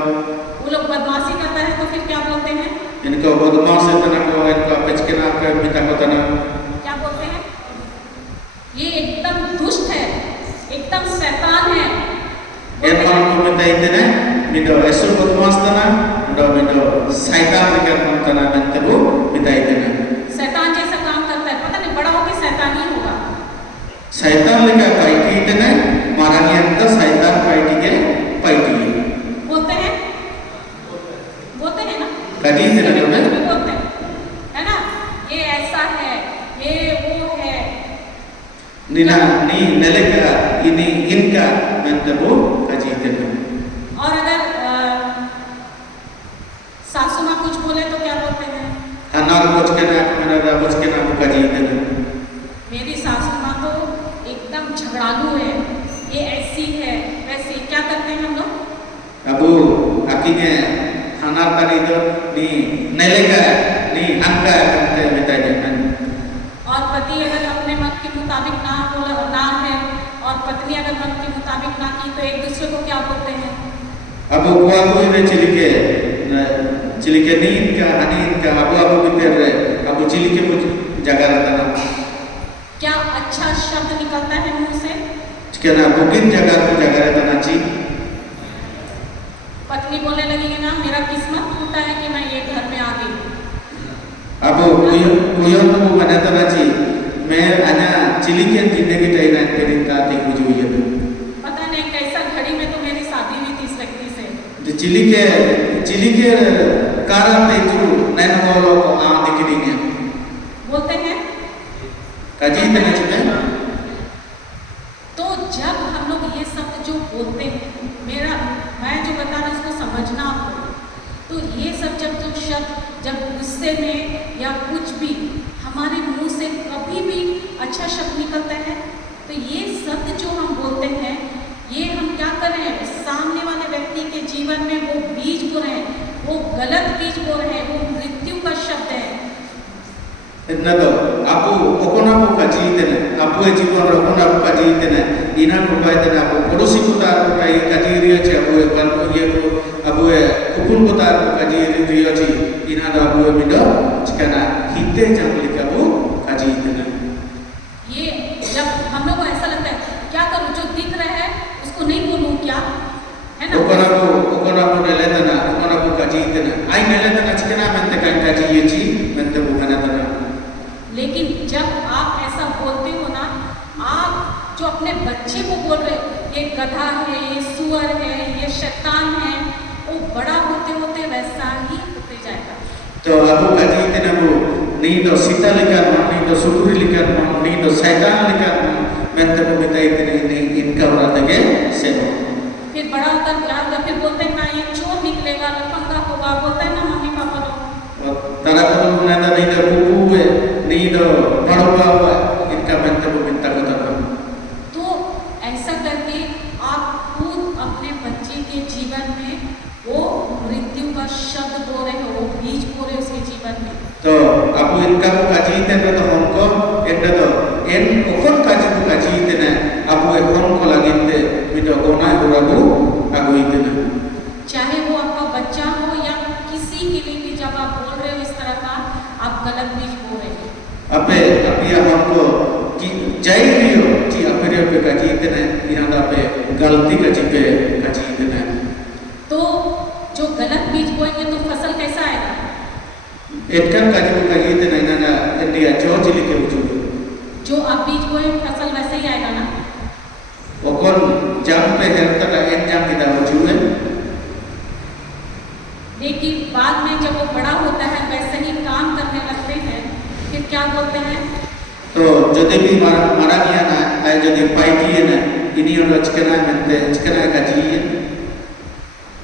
वो लोग बदमाशी करता है तो फिर क्या बोलते हैं? इनका बदमाश इतना को इनका बचकना का पिता को तना क्या बोलते हैं? ये एकदम दुष्ट है, एकदम शैतान है। इन बोलते हैं। को मिता इतने मिदो ऐसो बदमाश तना मिदो शैतान के काम तना बनते वो मिता इतने शैतान जैसा काम करता है, पता नहीं बड़ा होके शैतान ही होगा। शैतान लेकर पाइटी इतने मारानी अंदर शैतान पाइटी के पाइटी बोलते हैं ना? कजी से ना कुछ भी बोलते हैं, है ना? ये ऐसा है, ये वो है। निना नी नलेका इनी इनका बनते वो कजी इतने और अगर सासू माँ कुछ बोले तो क्या बोलते हैं? हनार कुछ के ना वो कजी इतने मेरी सासू माँ तो एकदम झगड़ालू है, ये ऐसी है वैसी। क्या करते हैं हम लोग? अबू आकिने हनार तनी दो नी नलेका नी अंका बनते मिता इतने और पति अगर अपने मत के मुताबिक ना है और पत्नी अगर मत के मुताबिक ना की तो एक दूसरे को क्या बोलते हैं? अब बुआ को इधर चिलिके नींद का हनीन का अब बितर अब चिलिके कुछ जगह रहता ना क्या अच्छा शब्द निकलता है मुंह से? क्या ना बुकिन जगह को जगह रहता ना ची पत्नी बोलने लगेगी ना मेरा किस्मत टूटा है कि मैं ये घर में आ गई। अब कुयो तो वो बनाता ना ची मैं अन्य चिलिके जिंदगी टाइना तेरी ताती कुछ हुई है पता नहीं कैसा घड़ी में तो मेरी शादी हुई थी इस व्यक्ति से। तो चिलिके कारण ते तू नैन बोलो को आम दिखनी है बोलते हैं काजी इतने चुके तो जब हम लोग ये शब्द जो बोलते हैं, मैं जो बता रहा हूँ उसको समझना हो, तो ये सब जब शब्द जब गुस्से में या कुछ भी हमारे मुंह से कभी भी अच्छा शब्द निकलता है तो ये शब्द जो हम बोलते हैं ये हम क्या कर रहे हैं? सामने वाले व्यक्ति के जीवन में वो बीज बो रहे हैं, वो गलत बीज बो रहे हैं, वो मृत्यु का शब्द है। इतना तो आपको ओकोना को काजी इतने आपको जीवन रोकोना को काजी इतने इना को पाए इतने आपको पड़ोसी को तार को काई काजी रिया चे आपको बल ये को आपको कुकुन को तार को काजी रिया चे इना तो आपको मिलो चिकना हिते जंगली का वो काजी इतने ये जब हम लोग को ऐसा लगता है क्या करूं, जो दिख रहा है उसको नहीं बोलूं क्या, है ना? ओकोना को नेलेतना ओकोना को काजी इतने आई नेलेतना चिकना मनते काई काजी ये ची मनते वो खाना तना लेकिन जब आप ऐसा बोलते हो ना, आप जो अपने बच्चे को बोल रहे हो ये गधा है, ये सुअर है, ये शैतान है, वो बड़ा होते होते वैसा ही होते जाएगा। तो आपको काजी इतने वो नहीं तो सीता लिखा नहीं तो सुकुरी लिखा नहीं तो शैतान लिखा मनते वो मिता इतने नहीं इनका बराते के से फिर बड़ा होकर ब्याह फिर बोलते हैं ना ये चोर निकलेगा, लफंगा होगा, बोलते हैं ना मम्मी पापा लोग। तारा तो बनाता नहीं तो कुकू है नहीं तो बड़ों हुआ इनका बनता वो बनता को तब तो ऐसा करके आप खुद अपने बच्चे के जीवन में वो मृत्यु का शब्द बो रहे हो, वो बीज बो रहे हो उसके जीवन में। तो आपको इनका को काजी इतने तो हमको इतना तो इन ओपन काजी को काजी इतने आपको एक हम को लगे इतने मिलो कोना बुराबू आपको इतने चाहे वो आपका बच्चा हो या किसी के लिए भी जब आप बोल रहे हो इस तरह का ina hamko ki jairiyo ti aperiyo pe kaji itene inada pe galti kaji pe kaji itene. तो जो गलत बीज बोएंगे तो फसल कैसा आएगा? Etkan kaji pe kaji itene inada India jo jili ke ujung. जो आप बीज बोएंगे फसल वैसे ही आएगा ना? Okon jam pe herta ka en jam kita ujung है. लेकिन बाद में जब वो बड़ा होता है वैसे ही काम करने लगते हैं, फिर क्या बोलते हैं? तो जदे भी मारा किया ना आए जदे पाइटी है ना इन्हीं और चिकना मिलते चिकना काजी है.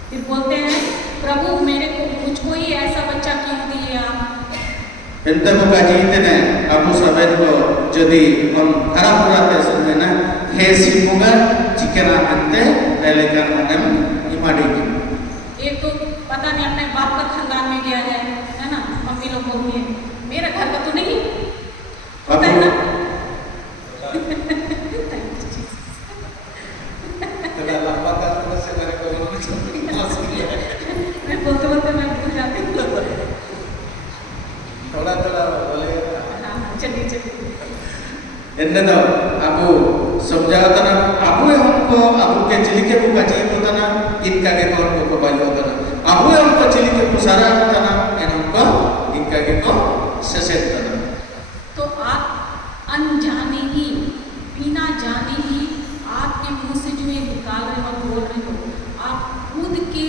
फिर बोलते हैं प्रभु मेरे को मुझको ही ऐसा बच्चा क्यों दिए आप? Ente buka jite ne abu saben ko jadi on harap berate समय ना हे सिमुगा चिकना मिलते लेलेkan manem imadi. एक तो पता नहीं अपने बाप का खानदान में गया है ना? मम्मी लोग बोलती है मेरा घर का तो नहीं होता है ना? Telah lapangkan terus sebenarnya kalau मैं बोलते बोलते मैं भूल जाती हूँ. थोड़ा बोले हाँ चलिए चलिए. Ente to abu समझाता ना abu yang हमको abu के चिली के बुका जी होता ना इनका के कौन को कबाई होता ना abu yang हमको चिली के पुसारा होता ना इन हमको इनका के को ससेट होता ना. तो आप अनजाने ही बिना जाने ही आपके मुंह से जो ये निकाल रहे हो बोल रहे हो आप खुद के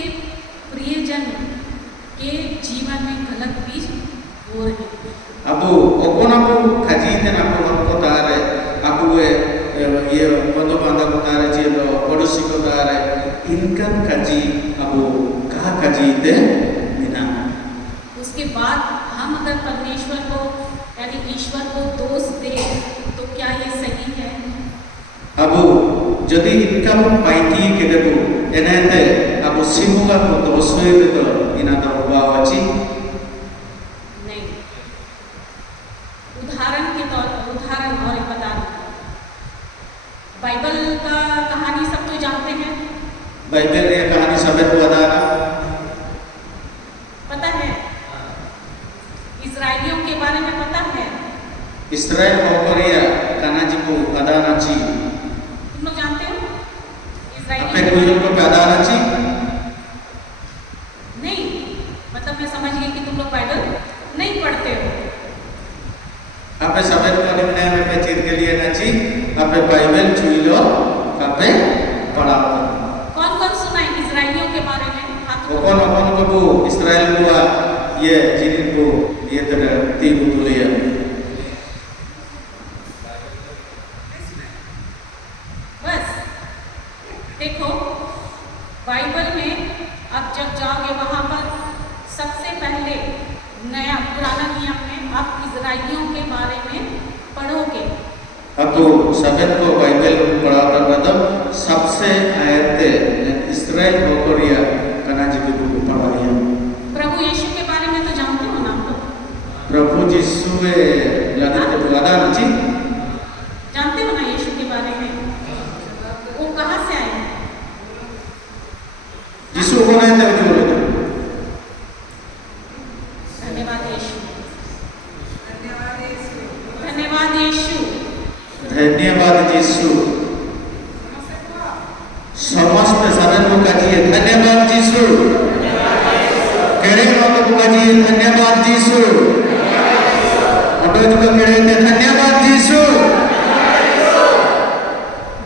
प्रियजन के जीवन में गलत बीज बो रहे हो. Abu okon abu kaji iten abu हमको तारे abu ये बंदो बांधा को तारे चीलो पड़ोसी को तारे इनकन काजी abu कहाँ काजी ite बिना. उसके बाद हम अगर परमेश्वर को यानी ईश्वर को दोष दे तो क्या ये सही है? Abu jadi इनका पाइटी के देबो एनेते abu सिमुगा को दोषों ये तो इनाता उबावाची. नहीं. उदाहरण और एक बता दूं. बाइबल का कहानी सब तो जानते हैं. बाइबल ये कहानी सबे को बताना पता है? इजराइलियों के बारे में पता है? Israel Korea kanan jiku ada naci. तुम लोग जानते हो? Apa इजराइलियों kuyon ko ada naci? नहीं. मतलब मैं समझ गई कि तुम लोग बाइबल नहीं पढ़ते हो. Apa sampai ko ni mana में पेचित के लिए naci? Apa Bible चुइलो? Apa पढ़ा? कौन कौन सुना है इजराइलियों के बारे में? हाथ उठाओ. Okon ko bu Israel buat ये जिनिस को ये तरह तीन बुतुलिया. बस देखो बाइबल में आप जब जाओगे वहां पर सबसे पहले नया पुराना नियम में आप इजराइलियों के बारे में पढ़ोगे. Aku sampai ko Bible पढ़ा करना तब सबसे आयते Israel Korea kanan jiku buku पढ़ा लिया. प्रभु यीशु के बारे में तो जानते हो ना आप लोग? प्रभु यीशु के लगे तो ada naci? जानते हो ना यीशु के बारे में? वो कहाँ से आए? यीशु कौन है तब जो बोलते? धन्यवाद यीशु. धन्यवाद यीशु. धन्यवाद यीशु. समस्त साधन को काजिए धन्यवाद यीशु. केड़े लोग को काजिए धन्यवाद यीशु. अबे तो केड़े थे धन्यवाद यीशु.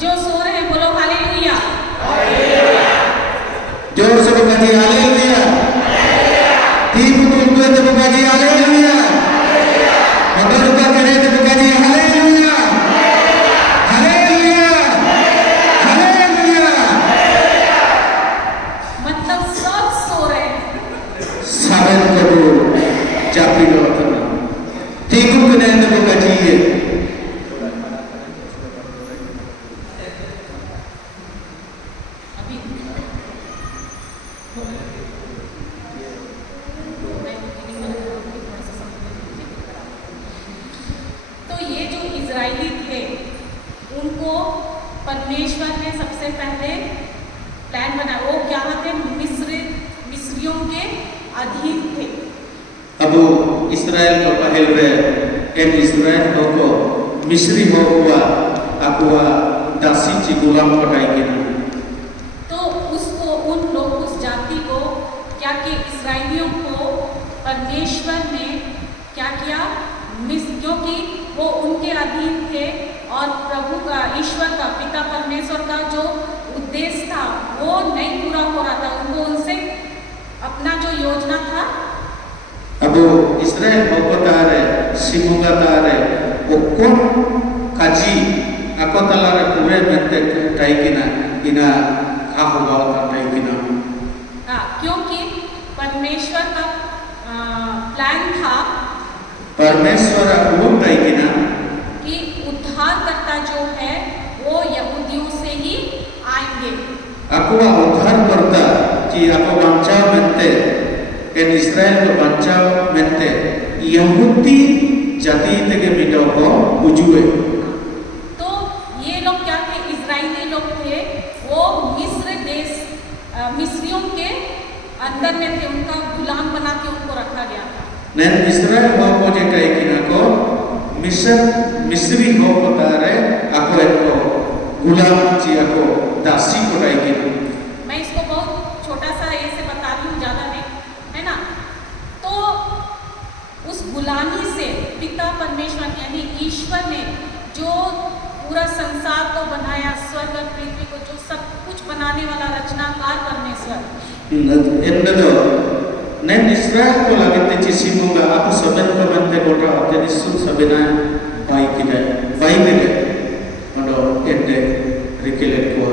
जो सो रहे हैं बोलो हालेलुया. जोर से को काजिए हालेलुया. तीन बुतुल को तो को काजिए हालेलुया. अबे तो केड़े थे को काजिए हालेलुया. हालेलुया. हालेलुया. मतलब सब सो रहे हैं. सावन को चापी लो करना ठीक को नहीं तो को काजिए. अभी तो ये जो इजराइली थे उनको परमेश्वर ने सबसे पहले प्लान बनाया. वो क्या थे? मिस्रियों के अधीन थे. अब इस्राएल को पहल में en Israel hoko Misri hokua akua dasi ci gulam pakai kina. तो उसको उन लोग उस जाति को क्या कि इस्राएलियों को परमेश्वर ने क्या किया क्योंकि वो उनके अधीन थे और प्रभु का ईश्वर का पिता परमेश्वर का जो उद्देश्य था वो नहीं पूरा हो रहा था। उनको उनसे अपना जो योजना था Abu Israel hoko tare simunga tare okon kaji ako talara kure mente tai kina ina kahubao tai kina. क्योंकि परमेश्वर का प्लान था परमेश्वर उम tai kina कि उद्धारकर्ता जो है वो यहूदियों से ही आएंगे। aku uddhar karta ci ako bancao mente en Israel ko bancao mente Yahudi jati teke mitao ko ujue. तो ये लोग क्या थे इजरायली लोग थे वो मिस्र देश मिस्रियों के अंदर में थे उनका गुलाम बना के उनको रखा गया था। Nen Israel hoko je tai kina ko Misri hoko tare ako eko gulam ci ako dasi ko tai kina. मैं इसको बहुत छोटा सा ऐसे बता रही हूँ ज़्यादा नहीं है ना। तो उस गुलामी से पिता परमेश्वर यानी ईश्वर ने जो पूरा संसार को बनाया स्वर्ग और पृथ्वी को जो सब कुछ बनाने वाला रचनाकार परमेश्वर Endado nen Israel ko lagi te ci simunga aku saben ko mente kota te nisun sabena bai kida bai bile odo ende rikele ko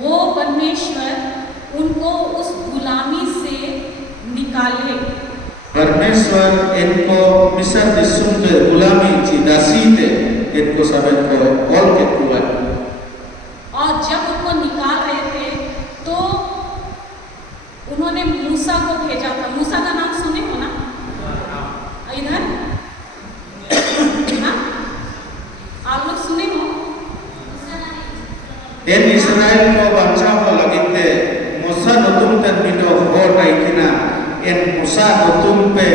वो परमेश्वर उनको उस गुलामी से निकाले। परमेश्वर इनको मिस्र दिसुम के गुलामी ची दासी थे इनको सबन को ऑल के कुआ और जब उनको निकाल रहे थे तो उन्होंने मूसा को भेजा था। मूसा का नाम सुने हो ना इधर हाँ आप लोग सुने हो। इन इस्राएल को बचाव को लगी थे मूसा नतुम तक मिटो हो टाई किना इन मूसा नतुम पे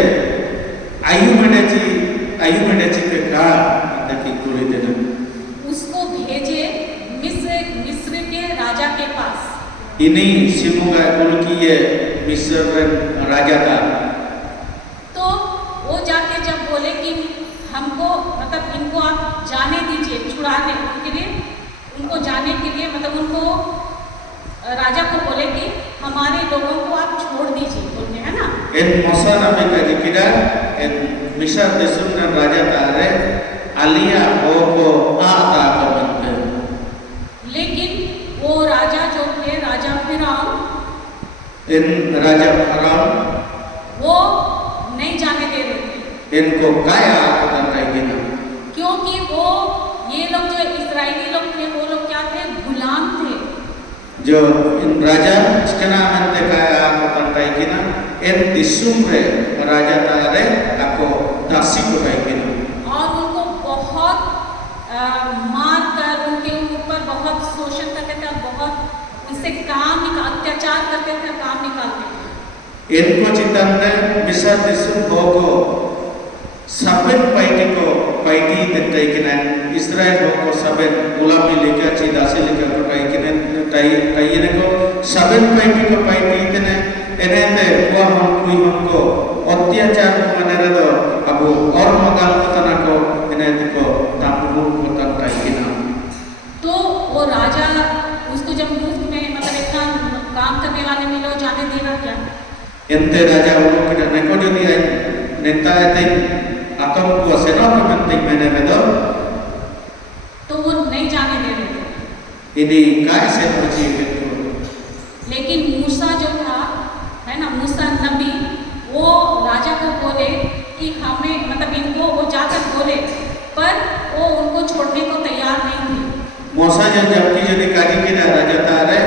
आयु मने ची पे का तकी कुली देना उसको भेजे मिस्र के राजा के पास। इन्हीं सिमुगा कुल की ये मिस्र राजा था। तो वो जाके जब बोले कि हमको मतलब इनको आप जाने दीजिए छुड़ाने उनके लिए उनको जाने के लिए मतलब उनको राजा को बोले कि हमारे लोगों को आप छोड़ दीजिए बोलते हैं ना। इन मूसा नामे का जिक्र इन मिस्र देशम ने राजा तारे आलिया हो को आता करते। लेकिन वो राजा जो थे राजा फिरौन इन राजा फिरौन वो नहीं जाने दे रहे थे इनको काया करता है ना क्योंकि वो ये लोग जो इस्राएली लोग थे वो लोग क्या थे गुलाम थे। जो इन राजा इसके नाम अंते काया करता है ना इन दिसुम रे राजा तारे आपको दासी को है ना और उनको बहुत मार कर उनके ऊपर बहुत शोषण करते थे और बहुत उनसे अत्याचार करते थे काम निकालते थे। इनको चिंतन ने मिस्र दिसुम होको सबन पाइटी देते हैं कि ना इस्राएल होको सबन गुलामी लेकर ची दासी लेकर तो कहीं कि ना ताई ने को सबन पाइटी इतने एने वो हम कोई हमको अत्याचार माने रहे अब और मगाल पता को इन्हें को तापुर को तक कि ना तो वो राजा उसको जब मुफ्त में मतलब इतना काम करने वाले मिले जाने देना क्या इनते राजा वो किधर ने को जो दिया नेता है atau kuasa penting mana betul? तो वो नहीं जाने दे रहे थे। Ini कैसे बची बेटू? लेकिन मूसा जो था है ना मूसा नबी वो राजा को बोले कि हमें मतलब इनको वो जाकर बोले पर वो उनको छोड़ने को तैयार नहीं थे। मूसा जबकि jadi kaji kita raja tare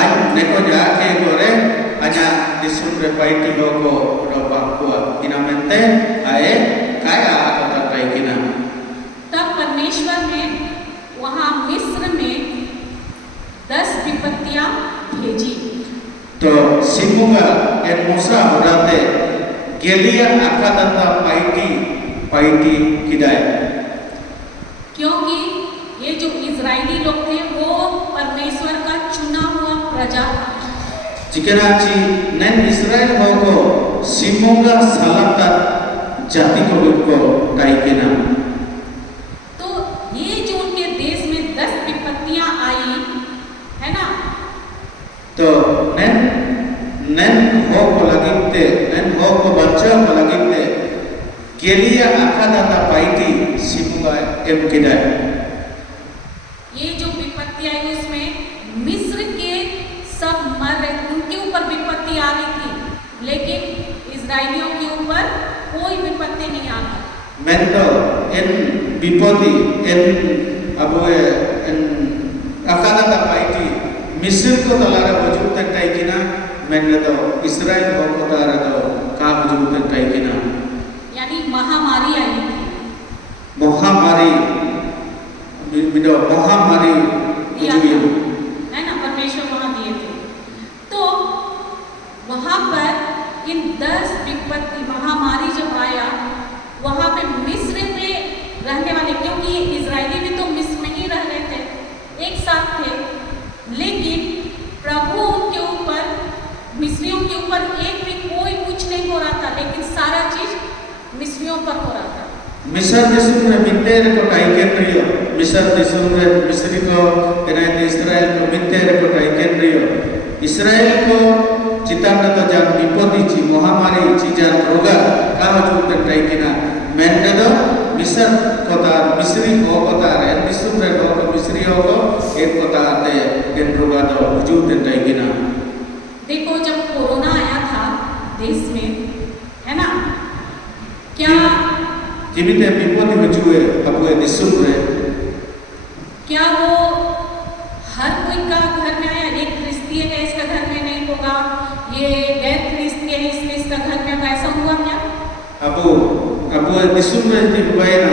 आज neko जाके गोरे aja disumre paiti logo udah bakua inamente ae kaya kata kaikina तब परमेश्वर ने वहाँ मिस्र में 10 विपत्तियाँ भेजी। तो सिमुगा en Musa berarti gelia akadanta paiti पाइटी किदाय क्योंकि ये जो इजरायली लोग थे वो परमेश्वर का चुना हुआ प्रजा था। चिकनाची नैन इस्राएल हो को सिमोगा सालाता जाति को टाइकेना। तो ये जो उनके देश में 10 विपत्तियां आई है ना, तो नैन हो को लगिते नैन हो को बच्चा को लगिते केलिया आखा दाता पाइटी सिमोगा एम किदाय। ये जो विपत्ति आई उसमें मिस्र के सब मर रहे, उनके ऊपर विपत्ति आ रही थी, लेकिन इजरायलियों के ऊपर कोई विपत्ति नहीं आ रही। मेंटो इन विपत्ति इन अब इन अकादा पाइटी मिस्र को तलारा वजूद तक किना मैंने तो इस्राएल को तारा तो का वजूद तक किना, यानी महामारी आई थी। महामारी बिना महामारी है ना, परमेश्वर वहां दिए थे। तो वहां पर इन 10 विपत्ति महामारी जब आया, वहां पे मिस्र में रहने वाले, क्योंकि ये इजरायली भी तो मिस्र में ही रह रहे थे, एक साथ थे, लेकिन प्रभु उनके ऊपर, मिस्रियों के ऊपर एक भी कोई कुछ नहीं हो रहा था, लेकिन सारा चीज मिस्रियों पर हो रहा था। मिस्र देश में मित्तेर को टाइकेन रियो, मिस्र देश में मिस्री को इन्हें इस्राएल को मित्तेर को टाइकेन रियो। इस्राएल को चितामन तो जान विपत्ति ची महामारी ची जान रोगा का वजूद तक टाइकेना मैंने तो मिस्र को तार मिस्री हो को तार है, मिस्र में हो को मिस्री हो को एक को तार दे इन रोगा तो वजूद तक टाइकेना। देखो जब कोरोना आया था देश में, है ना, क्या जिमिते विपत्ति वजूए अपने दिसुम में क्या वो हर कोई का घर में आया? एक क्रिस्चियन है इसका घर में नहीं होगा, ये गैर क्रिस्चियन है इसलिए इसका घर में होगा, ऐसा हुआ क्या? अब दिसुम में हुआ ना,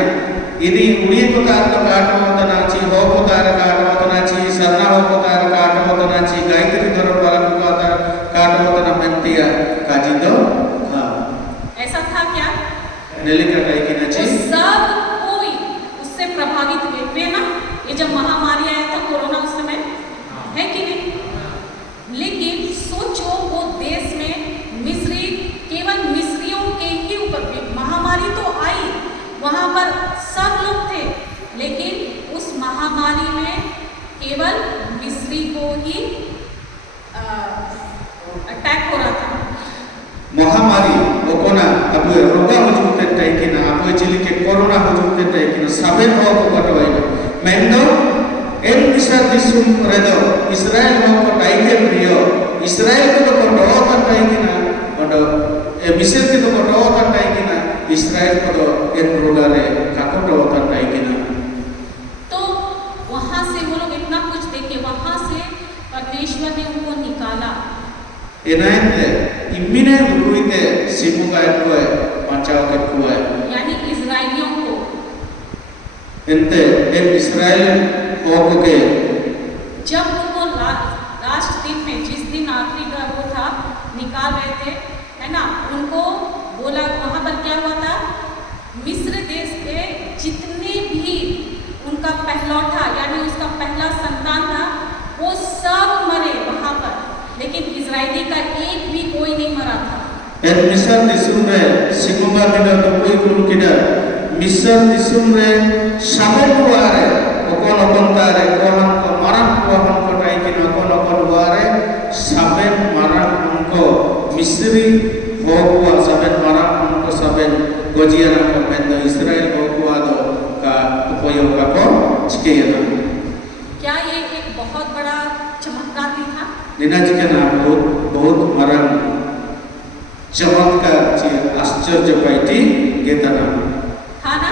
इन्हीं उन्हीं को तार का काटो होता ना ची, हो को तार काटो होता ना ची, सरना हो को तार काटो होता ना ची, गायत्री धर्म वाला को तार काटो होता ना मनतिया काजी दो हाँ। ऐसा था क्या? नेली का टाइम की नची। सब कोई उससे प्रभावित हुए ना, ये जब महामारी आया था कोरोना उस समय, है कि नहीं? लेकिन सोचो वो देश में मिस्री, केवल मिस्रियों के ही ऊपर महामारी तो आई, वहां पर सब लोग थे, लेकिन उस महामारी में केवल मिस्री को ही अटैक हो रहा था। महामारी वो कोना अब रोगा वजूद तक टाइकिना, अब चिली के कोरोना वजूद तक टाइकिना, सबे हो को बटवाई मेंदो एल मिस्र दिसुम रेदो इस्राएल हो को टाइके प्रियो, इस्राएल को तो दो तक टाइकिना, बटो ए मिस्र के तो दो तक टाइकिना, इस्राएल को तो इन रोगा रे काको दो तक टाइकिना। तो वहां से वो लोग इतना कुछ देखे, वहां से परमेश्वर ने उनको निकाला। इन्हें इम्मीने रुईते सिमुगा को बचाव के को यानी इजराइलियों को इनते इन इस्राएल हो के जब उनको लास्ट दिन में, जिस दिन आखिरी का वो था, निकाल रहे थे, है ना, उनको बोला, वहां पर क्या हुआ था, मिस्र देश के जितने भी उनका पहलौठा यानी उसका पहला संतान था, वो सब मरे वहां पर, लेकिन इजरायली का एक भी कोई नहीं मरा था। इन मिस्र दिसुम में सिमुगा बिना तो कोई कुल किधर मिस्र दिसुम में शामिल हुआ है, ओकोन तारे कोहन को मरण कोहन को टाइकिना ओकोन हुआ है, शामिल मरण उनको मिस्री हो हुआ, शामिल मरण उनको शामिल गोजियाना को मेंदो इस्राएल हो हुआ तो का उपयोग का को चिकेया। क्या ये एक बहुत बड़ा चमत्कार भी था? नीना जी के नाम बहुत मरण चमत्कार ची आश्चर्य पाइटी गेतना था ना।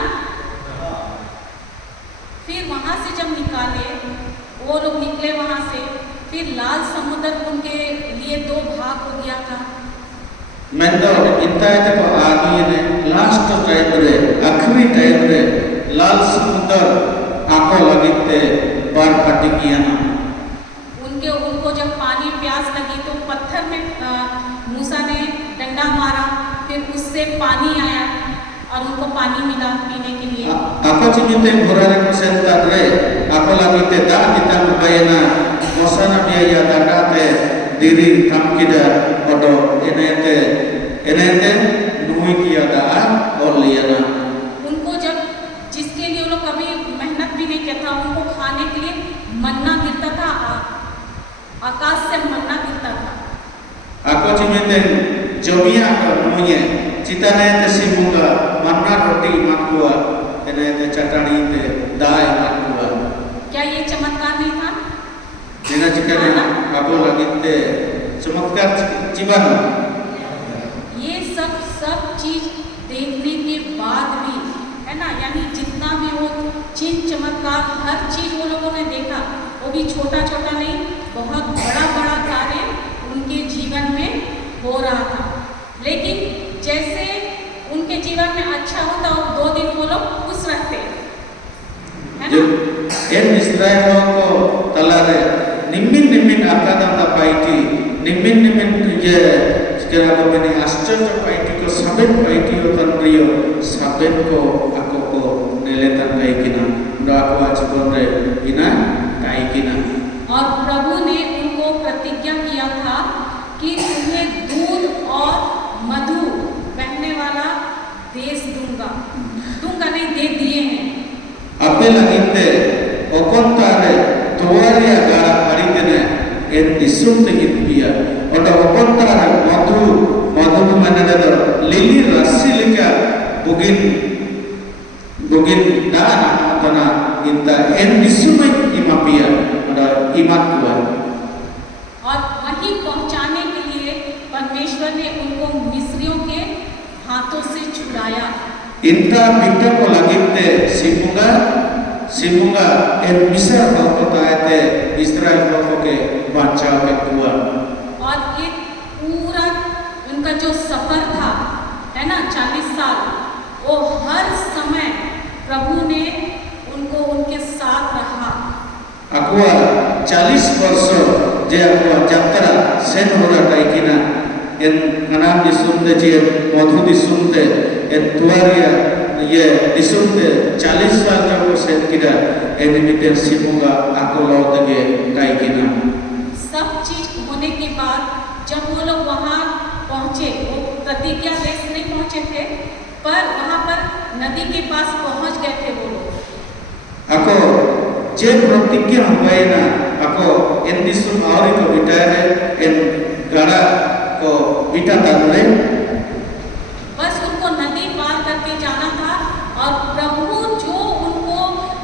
फिर वहां से जब निकाले, वो लोग निकले वहां से, फिर लाल समुद्र उनके लिए 2 भाग हो गया था। मैं तो इतना है तो आदमी ने लास्ट टाइम रे आखिरी टाइम रे लाल समुद्र आंखों लगिते बार फटी किया ना। उनको जब पानी प्यास लगी तो पत्थर में मूसा ने डंडा मारा, फिर उससे पानी आया और उनको पानी मिला पीने के लिए। Ako cimite borare konsentadre, ako lagi te da kita bayana mosana biaya dakate diri tamkida odo enete nui kiya da oliyana. उनको जब जिसके लिए वो लोग कभी मेहनत भी नहीं किया था, उनको खाने के लिए मन्ना गिरता था, आकाश से मन्ना गिरता था। Ako cimite jomia ko nuye citane te simunga manna roti makua enete chatani te dai makua. क्या ये चमत्कार नहीं था? Dina cikana ako lagi te चमत्कार जीवन ये सब चीज देखने के बाद भी, है ना, यानी जितना भी वो चिन्ह चमत्कार हर चीज वो लोगों ने देखा, वो भी छोटा छोटा नहीं, बहुत बड़ा बड़ा कार्य उनके जीवन में हो रहा था। लेकिन जैसे उनके जीवन में अच्छा होता, और 2 दिन वो लोग खुश रहते, है ना। En Israel ko talare nimin akada paiti nimin ye sekira ko meni ascharya paiti ko saben paiti o tanriyo saben ko ako ko neletan kai kina ndo ako ajibon re ina kai kina. और प्रभु ने उनको प्रतिज्ञा किया था कि तुम्हें दूध और मधु बहने वाला देश दूंगा नहीं, दे दिए हैं। Ape laginte okontare tuaria gara paritene en disum te gitpia oda okontare madhu manada lili rasilika bugin dana atana inta en disum imapia oda imat tua. और वहीं पहुंचाने के लिए परमेश्वर ने उनको मिस्रियों के हाथों से छुड़ाया। Inta bikta ko laginte simunga en misar ko taete Israel ko ke bachao ke tua. और ये पूरा उनका जो सफर था, है ना, 40 साल, वो हर समय प्रभु ने उनको उनके साथ रहा। Aku 40 वर्ष जे aku jatra sen hora taikina en kanam disunte je madhu disunte en tuaria ye disunte 40 साल जब sen kida en miten simunga aku lautege taikina. सब चीज होने के बाद जब वो लोग वहाँ पहुँचे, वो प्रतिज्ञा देश नहीं पहुँचे थे, पर वहाँ पर नदी के पास पहुँच गए थे वो लोग। Aku je प्रतिज्ञा हुआina aku en disum auri ko bitare en gara को बिटा डालने बस उनको नदी पार करके जाना था, और प्रभु जो उनको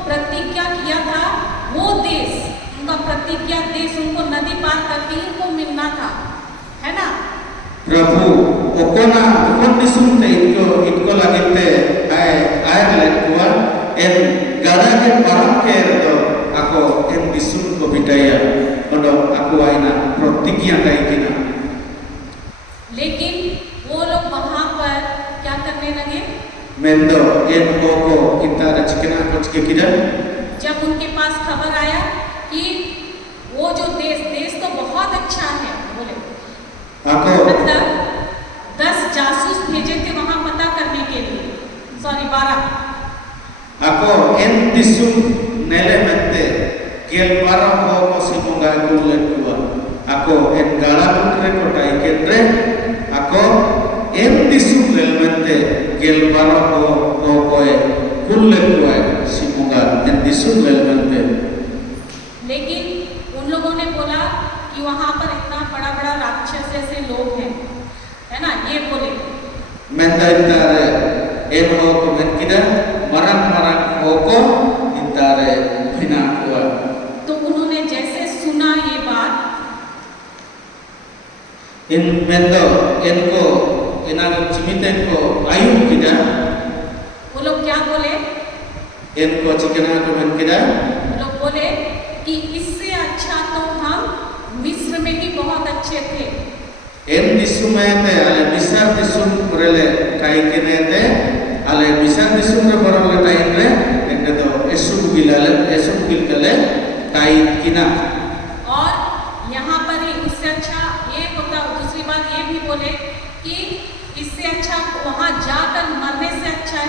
प्रतिज्ञा किया था वो देश, उनका प्रतिज्ञा देश उनको नदी पार करके ही उनको मिलना था, है ना। प्रभु ओकोना ओकोन दिसुमते इनको लगते आयरलैंड हुआ en gada ke parang ke do ako en disum ko bitaya ondo aku aina प्रतिज्ञा taikina. लेकिन वो लोग वहाँ पर क्या करने लगे? Mendo en koko kita cikena ko cikira जब उनके पास खबर आया कि वो जो देश तो बहुत अच्छा है, बोले ako मतलब 10 जासूस भेजे थे वहाँ पता करने के लिए, 12 ako en disum nele mente gel para ko simunga kulen tua ako en gala putre ko taikendre ako en disum mente gel para ko kulen tua simunga en disum mente. लेकिन उन लोगों ने बोला कि वहाँ पर इतना बड़ा बड़ा राक्षस जैसे लोग हैं, है ना, ये बोले Menda intare en ho ko men kida marang ho ko intare bina tua. तो उन्होंने जैसे सुना ये बात, In mendo en ko enago cimiten ko ayun kida वो लोग क्या बोले? en ko cikena ko men kida वो लोग बोले कि इससे अच्छा तो हम मिस्र में ही बहुत अच्छे थे। en disumete ale misar disum korele kai kinete ale misar disum re borole tainre ende do esum gilkale tai kina. और यहाँ पर ही इससे अच्छा ये होता, दूसरी बात ये भी बोले कि इससे अच्छा वहाँ जाकर मरने से अच्छा है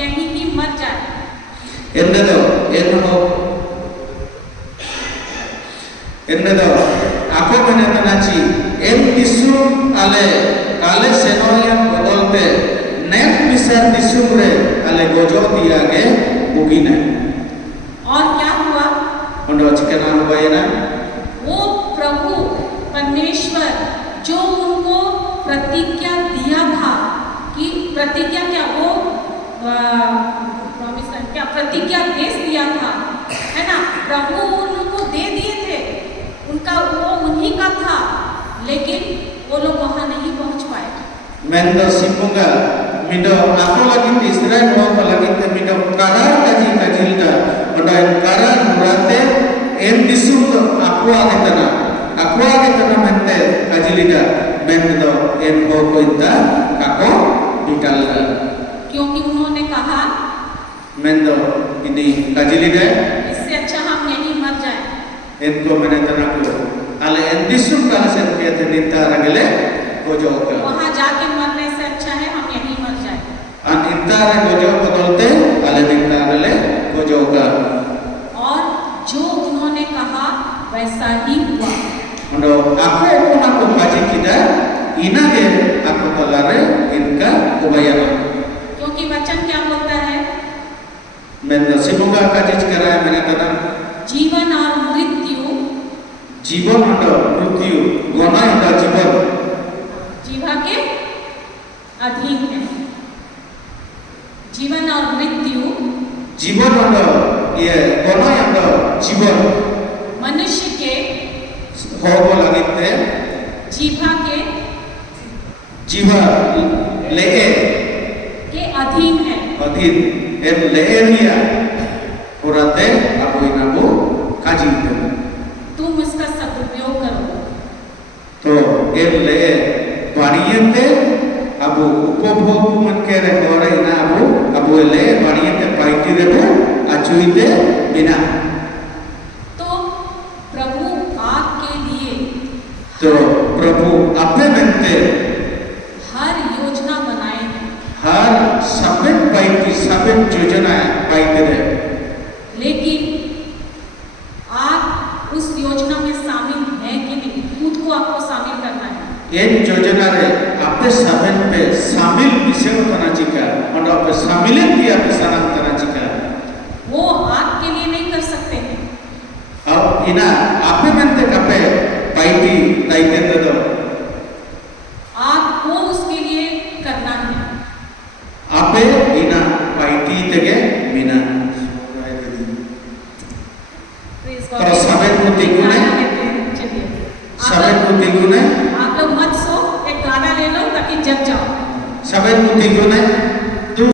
यहीं ही मर जाए। Endedo aku menetanachi en disum ale senoyan bodolte net misar disum re ale gojo diage bugine और क्या हुआ? ondo chikena hubayena वो प्रभु परमेश्वर जो उनको प्रतिज्ञा दिया था कि प्रतिज्ञा क्या वो प्रॉमिस क्या प्रतिज्ञा देश दिया था, है ना? प्रभु उनको दे दिए थे, उनका वो उन्हीं का था, लेकिन वो लोग वहां नहीं पहुंच पाए। mendo sipunga mindo aku lagi di Israel mau lagi te mindo karar kajilda ondo en karar murate en disum to aku age tana mente kajilida mendo en ko inda kako ditalla क्योंकि उन्होंने कहा mendo ini kajilida इससे अच्छा हम यहीं मर जाए। en ko menetana ko ale en disum kala sen ke te nita ragele gojoka वहां जाके मरने से अच्छा है हम यहीं मर जाए। an intare gojo bodolte ale nita ragele gojoka और जो उन्होंने कहा वैसा ही हुआ। ondo aku kaji kita inage aku talare inka kubayana क्योंकि वचन क्या बोलता है? mendo sipunga kaji kara menetana जीवन और मृत्यु जीवन ondo mrityu gona ondo जीवन जीवा के अधीन है। जीवन और मृत्यु जीवन ondo ye gona ondo जीवन मनुष्य के hobo lagite जीवा के jiwa lee के अधीन है। adhin em lee dia urate aku inabu kaji तुम इसका सदुपयोग करो। तो em lee bariyete abu upobhog man kere gore ina abu lee bariyete paiti debu achuite bina तो प्रभु आपके लिए तो प्रभु अपने mente हर योजना बनाए हैं, हर सबेट पाइती सबेट योजना पाइते रहे लेकिन आप उस योजना में शामिल हैं कि नहीं, खुद को आपको शामिल करना है। ये योजना रे अपने सबेट पे शामिल विषय होना चाहिए और आप शामिल दिया पिसाना होना चाहिए वो आपके लिए नहीं कर सकते हैं। अब इना अपने mente कपे पाइती ताइते दो आपको उसके लिए करना है। आपे इना पाइती तके बिना Praise God. तो सबेट को देखो ने चलिए सबेट को देखो ने आप लोग मत सो, एक गाना ले लो ताकि जग जाओ। सबेट को देखो ने